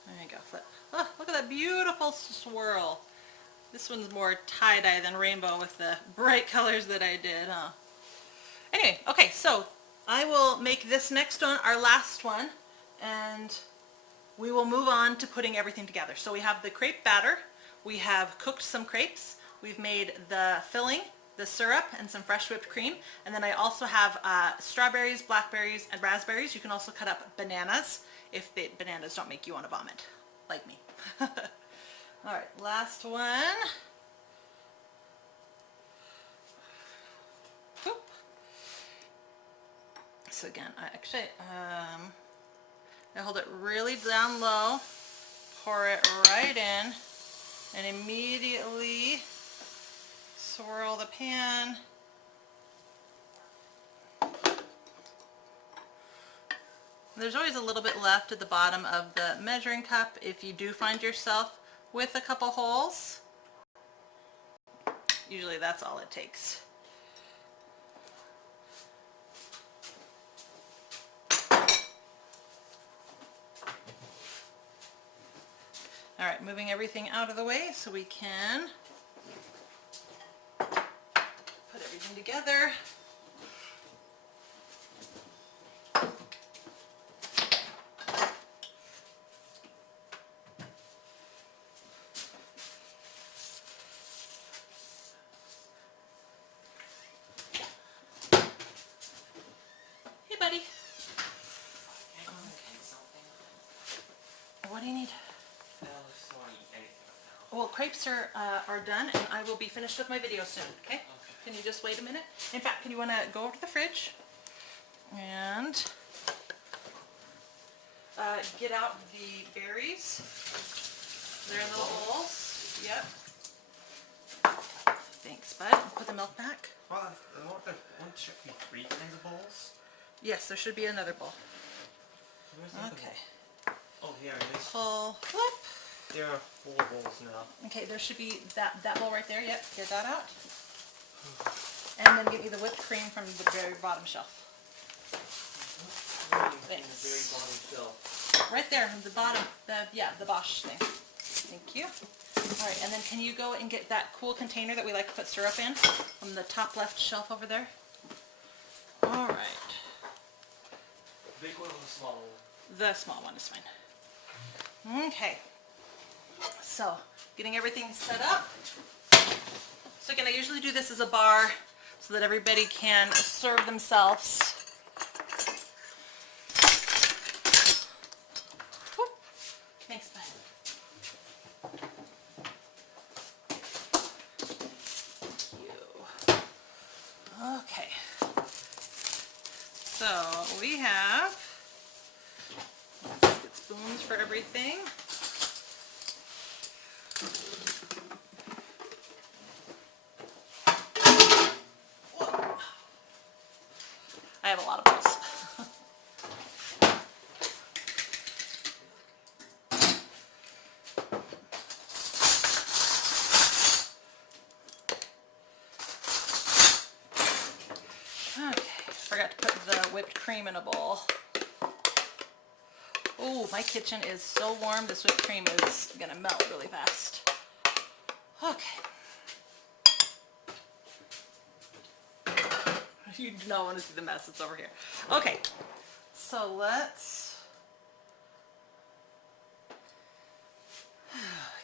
There you go, flip. Oh, look at that beautiful swirl. This one's more tie-dye than rainbow with the bright colors that I did, huh? Anyway, okay, so I will make this next one our last one, and we will move on to putting everything together. So we have the crepe batter, we have cooked some crepes, we've made the filling the syrup and some fresh whipped cream. And then I also have strawberries, blackberries, and raspberries. You can also cut up bananas if the bananas don't make you want to vomit, like me. All right, last one. Whoop. So again, I hold it really down low, pour it right in, and immediately swirl the pan. There's always a little bit left at the bottom of the measuring cup if you do find yourself with a couple holes. Usually that's all it takes. All right, moving everything out of the way so we can put everything together. Hey, buddy. What do you need? Well, crepes are done, and I will be finished with my video soon, okay? Can you just wait a minute? In fact, can you want to go over to the fridge and get out the berries? They're in little bowls. Yep. Thanks, bud. Put the milk back. Well, won't there be 3 kinds of bowls? Yes, there should be another bowl. Okay. Oh, here it is. Pull, flip. There are 4 bowls now. Okay, there should be that bowl right there. Yep, get that out. And then get me the whipped cream from the very bottom shelf. Thanks. The very bottom shelf. Right there, the bottom, the Bosch thing. Thank you. All right, and then can you go and get that cool container that we like to put syrup in from the top left shelf over there? All right. Big one or the small one? The small one is fine. Okay. So, getting everything set up. So again, I usually do this as a bar so that everybody can serve themselves. Whoop. Thanks, bud. Thank you. Okay. So we have, let's get spoons for everything. I have a lot of bowls. Okay, forgot to put the whipped cream in a bowl. Oh, my kitchen is so warm, this whipped cream is gonna melt really fast. Okay. You do not want to see the mess that's over here. Okay, so let's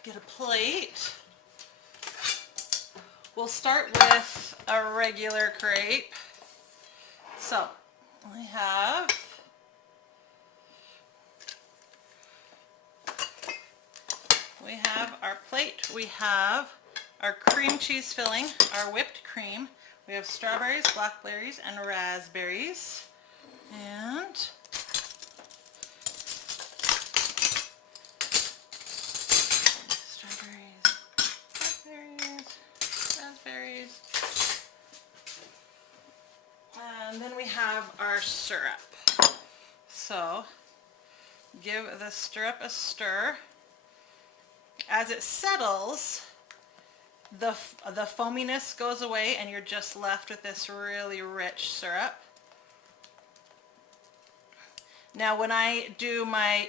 get a plate. We'll start with a regular crepe. So we have our plate. We have our cream cheese filling, our whipped cream. We have strawberries, blackberries, and raspberries. And strawberries, blackberries, raspberries. And then we have our syrup. So give the syrup a stir. As it settles, the foaminess goes away and you're just left with this really rich syrup. Now when I did my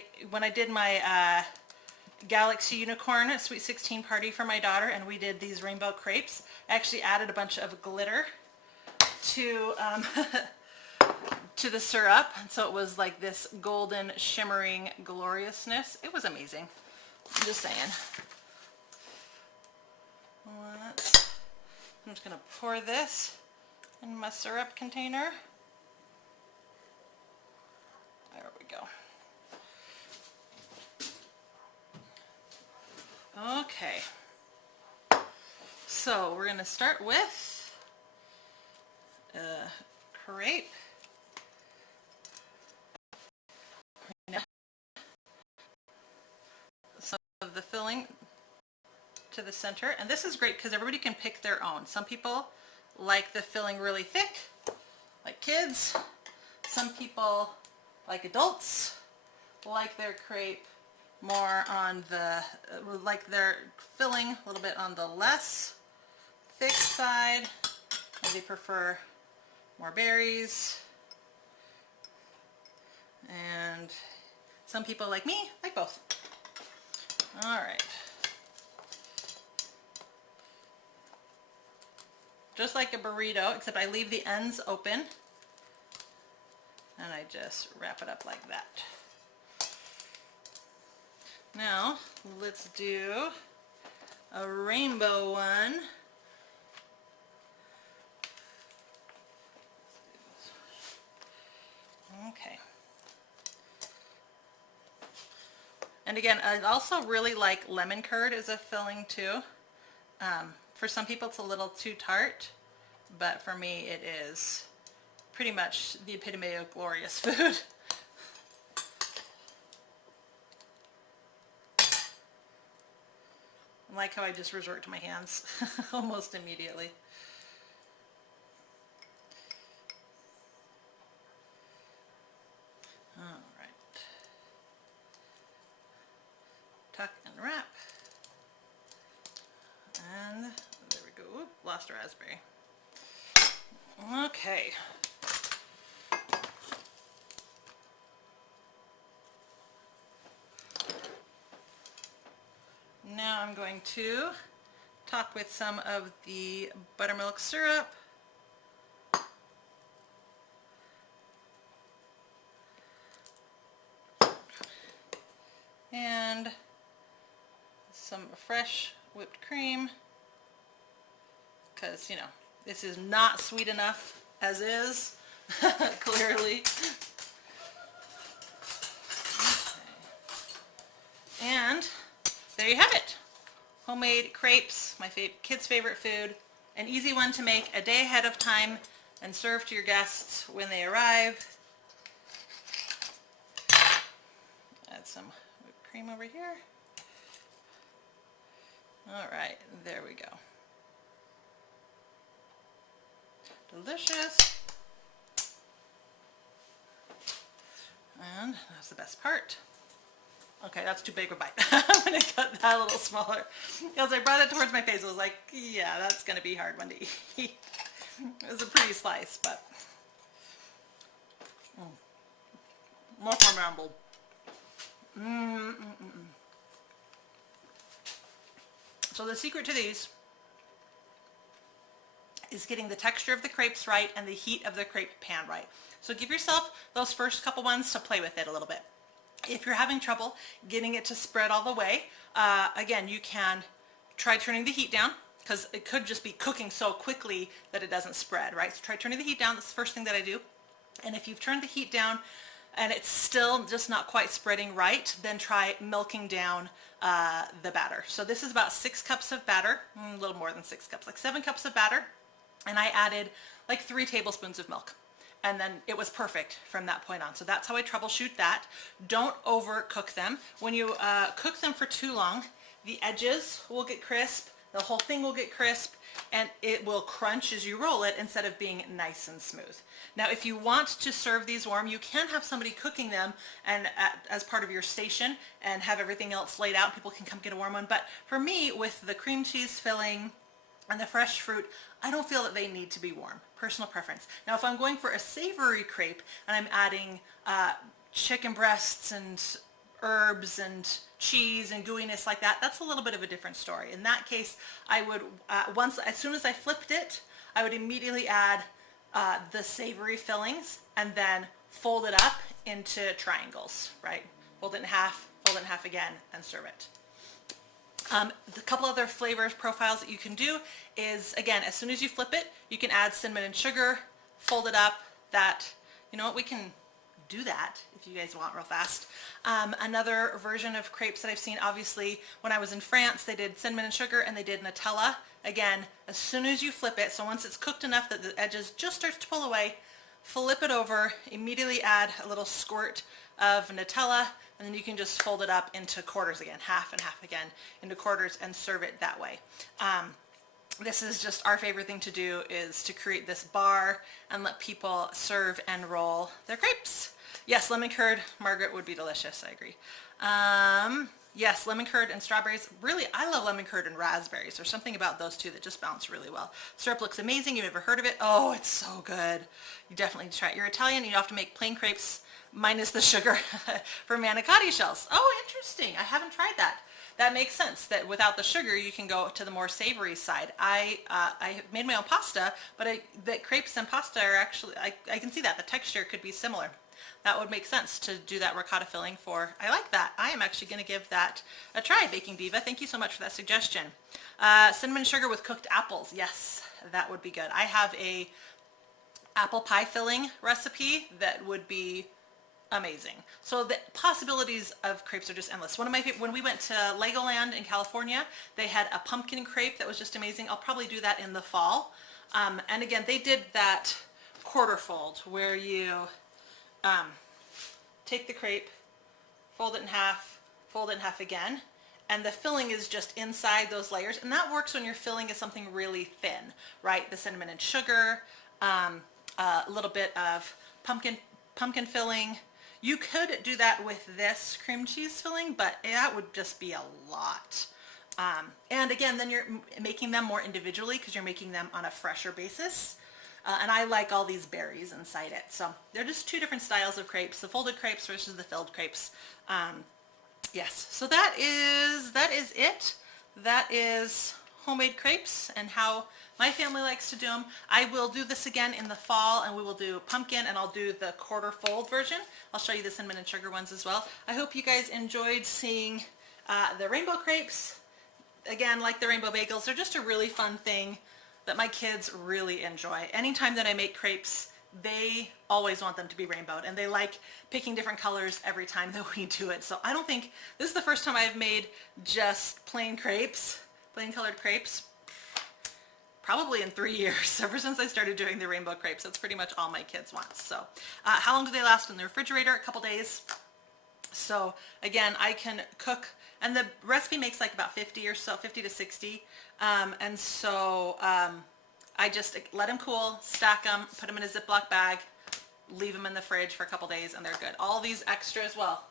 Galaxy Unicorn Sweet 16 party for my daughter and we did these rainbow crepes, I actually added a bunch of glitter to to the syrup, and so it was like this golden shimmering gloriousness. It was amazing. I'm just saying. I'm just going to pour this in my syrup container. There we go. Okay. So we're going to start with crepe. Some of the filling to the center, and this is great because everybody can pick their own. Some people like the filling really thick, like kids. Some people, like adults, like their crepe more on the, like their filling a little bit on the less thick side. Maybe they prefer more berries. And some people like me like both. All right. Just like a burrito, except I leave the ends open and I just wrap it up like that. Now let's do a rainbow one. Okay. And again, I also really like lemon curd as a filling too. For some people it's a little too tart, but for me it is pretty much the epitome of glorious food. I like how I just resort to my hands almost immediately. All right. Tuck and wrap. And there we go. Oop, lost a raspberry. Okay. Now I'm going to top with some of the buttermilk syrup. And some fresh whipped cream, because, you know, this is not sweet enough as is, clearly. Okay. And there you have it. Homemade crepes, my kids' favorite food. An easy one to make a day ahead of time and serve to your guests when they arrive. Add some whipped cream over here. All right, there we go. Delicious. And that's the best part. Okay, that's too big a bite. I'm going to cut that a little smaller. Because I brought it towards my face, I was like, yeah, that's going to be a hard one to eat. It was a pretty slice, but much more memorable. So the secret to these is getting the texture of the crepes right and the heat of the crepe pan right. So give yourself those first couple ones to play with it a little bit. If you're having trouble getting it to spread all the way, again, you can try turning the heat down, because it could just be cooking so quickly that it doesn't spread, right? So try turning the heat down. That's the first thing that I do. And if you've turned the heat down and it's still just not quite spreading right, then try milking down the batter. So this is about 6 cups of batter, a little more than 6 cups, like 7 cups of batter. And I added like 3 tablespoons of milk. And then it was perfect from that point on. So that's how I troubleshoot that. Don't overcook them. When you cook them for too long, the edges will get crisp, the whole thing will get crisp, and it will crunch as you roll it instead of being nice and smooth. Now, if you want to serve these warm, you can have somebody cooking them and as part of your station and have everything else laid out. People can come get a warm one. But for me, with the cream cheese filling and the fresh fruit, I don't feel that they need to be warm. Personal preference. Now, if I'm going for a savory crepe and I'm adding chicken breasts and herbs and cheese and gooiness like that, that's a little bit of a different story. In that case, I would, as soon as I flipped it, I would immediately add the savory fillings and then fold it up into triangles, right? Fold it in half again, and serve it. The couple other flavors profiles that you can do is, again, as soon as you flip it, you can add cinnamon and sugar, fold it up. You know what, we can do that if you guys want real fast. Another version of crepes that I've seen, obviously, when I was in France, they did cinnamon and sugar and they did Nutella. Again, as soon as you flip it, so once it's cooked enough that the edges just starts to pull away, flip it over, immediately add a little squirt of Nutella, and then you can just fold it up into quarters again, half and half again into quarters, and serve it that way. This is just our favorite thing to do, is to create this bar and let people serve and roll their crepes. Yes, lemon curd, Margaret, would be delicious, I agree. Yes, lemon curd and strawberries. Really, I love lemon curd and raspberries. There's something about those two that just bounce really well. Syrup looks amazing. You've ever heard of it? Oh, it's so good. You definitely need to try it. You're Italian, you have to make plain crepes minus the sugar for manicotti shells. Oh, interesting. I haven't tried that. That makes sense, that without the sugar you can go to the more savory side. I made my own pasta, but the crepes and pasta are actually, I can see that the texture could be similar. That would make sense to do that ricotta filling for. I like that. I am actually going to give that a try, Baking Diva. Thank you so much for that suggestion. Cinnamon sugar with cooked apples. Yes, that would be good. I have a apple pie filling recipe that would be amazing. So the possibilities of crepes are just endless. One of my favorite, when we went to Legoland in California, they had a pumpkin crepe that was just amazing. I'll probably do that in the fall. And again, they did that quarter fold where you take the crepe, fold it in half again, and the filling is just inside those layers. And that works when your filling is something really thin, right? The cinnamon and sugar, a little bit of pumpkin filling. You could do that with this cream cheese filling, but that would just be a lot. And again, then you're making them more individually because you're making them on a fresher basis. And I like all these berries inside it. So they're just two different styles of crepes, the folded crepes versus the filled crepes. Yes, so that is it. That is homemade crepes and how my family likes to do them. I will do this again in the fall, and we will do pumpkin, and I'll do the quarter fold version. I'll show you the cinnamon and sugar ones as well. I hope you guys enjoyed seeing the rainbow crepes. Again, like the rainbow bagels, they're just a really fun thing that my kids really enjoy. Anytime that I make crepes, they always want them to be rainbowed, and they like picking different colors every time that we do it. So I don't think, this is the first time I've made just plain crepes, plain colored crepes, probably in 3 years, ever since I started doing the rainbow crepes. That's pretty much all my kids want. So how long do they last in the refrigerator? A couple days. So again, I can cook, and the recipe makes like about 50 or so, 50 to 60. And so I just let them cool, stack them, put them in a Ziploc bag, leave them in the fridge for a couple days, and they're good. All these extras, well,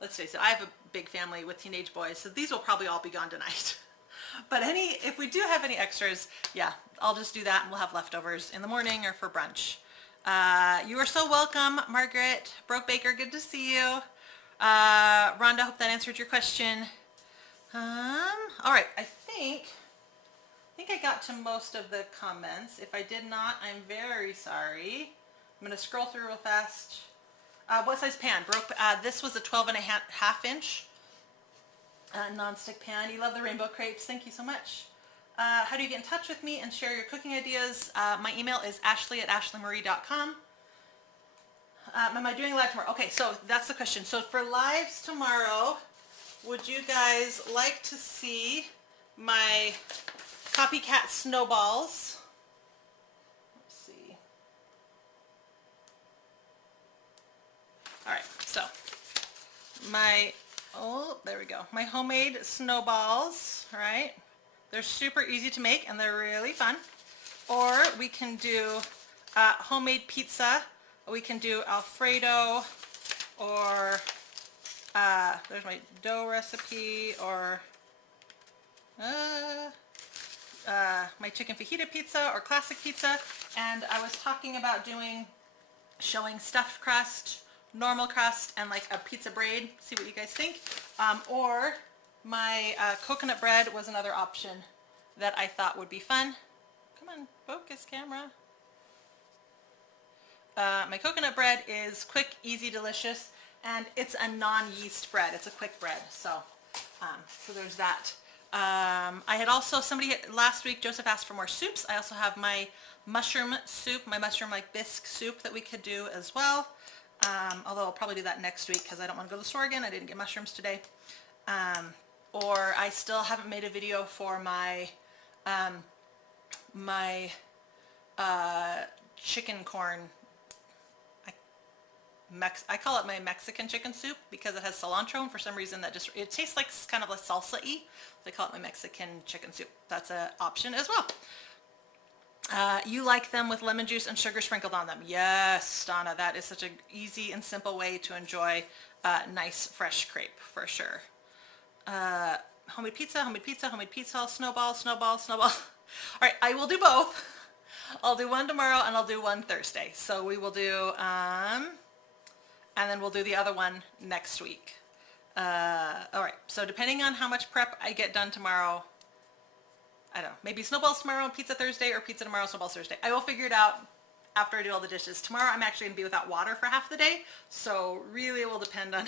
let's face it, I have a big family with teenage boys, so these will probably all be gone tonight. But if we do have any extras, yeah, I'll just do that, and we'll have leftovers in the morning or for brunch. You are so welcome, Margaret. Broke Baker, good to see you. Rhonda, hope that answered your question. All right, I think I got to most of the comments. If I did not, I'm very sorry. I'm going to scroll through real fast. What size pan? This was a 12.5 inch non-stick pan. You love the rainbow crepes. Thank you so much. How do you get in touch with me and share your cooking ideas? My email is ashlee@ashleemarie.com. Am I doing live tomorrow? Okay, so that's the question. So for lives tomorrow, would you guys like to see my copycat snowballs? Let's see. All right, so there we go. My homemade snowballs, all right? They're super easy to make, and they're really fun. Or we can do homemade pizza. We can do Alfredo, or there's my dough recipe, or my chicken fajita pizza or classic pizza. And I was talking about showing stuffed crust, normal crust, and like a pizza braid. See what you guys think. Or my coconut bread was another option that I thought would be fun. Come on, focus, camera. My coconut bread is quick, easy, delicious, and it's a non-yeast bread. It's a quick bread, so so there's that. I had also, last week, Joseph asked for more soups. I also have my mushroom soup, my mushroom like bisque soup that we could do as well. Although I'll probably do that next week because I don't want to go to the store again. I didn't get mushrooms today. Or I still haven't made a video for my, chicken corn. I call it my Mexican chicken soup because it has cilantro, and for some reason it tastes like kind of like salsa-y. They call it my Mexican chicken soup. That's an option as well. You like them with lemon juice and sugar sprinkled on them. Yes, Donna, that is such an easy and simple way to enjoy nice fresh crepe for sure. Homemade pizza, homemade pizza, homemade pizza, snowball, snowball, snowball. All right, I will do both. I'll do one tomorrow and I'll do one Thursday. So we will do, and then we'll do the other one next week. All right, so depending on how much prep I get done tomorrow, I don't know, maybe snowballs tomorrow and pizza Thursday, or pizza tomorrow, snowballs Thursday. I will figure it out after I do all the dishes. Tomorrow I'm actually going to be without water for half the day, so really it will depend on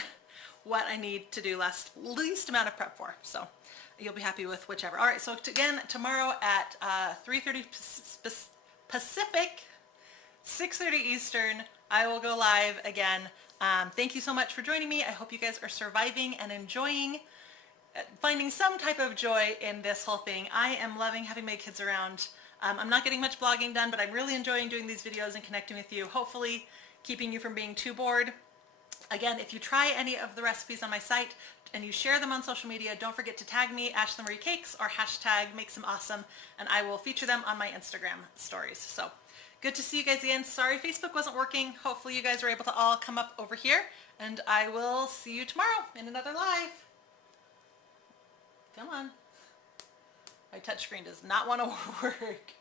what I need to do least amount of prep for. So you'll be happy with whichever. All right, so again, tomorrow at 3:30 Pacific, 6:30 Eastern, I will go live again. Thank you so much for joining me. I hope you guys are surviving and enjoying, finding some type of joy in this whole thing. I am loving having my kids around. I'm not getting much blogging done, but I'm really enjoying doing these videos and connecting with you, hopefully keeping you from being too bored. Again, if you try any of the recipes on my site and you share them on social media, don't forget to tag me, Ashlee Marie Cakes, or hashtag Makes Them Awesome, and I will feature them on my Instagram stories. So good to see you guys again. Sorry Facebook wasn't working. Hopefully you guys were able to all come up over here, and I will see you tomorrow in another live. Come on. My touchscreen does not want to work.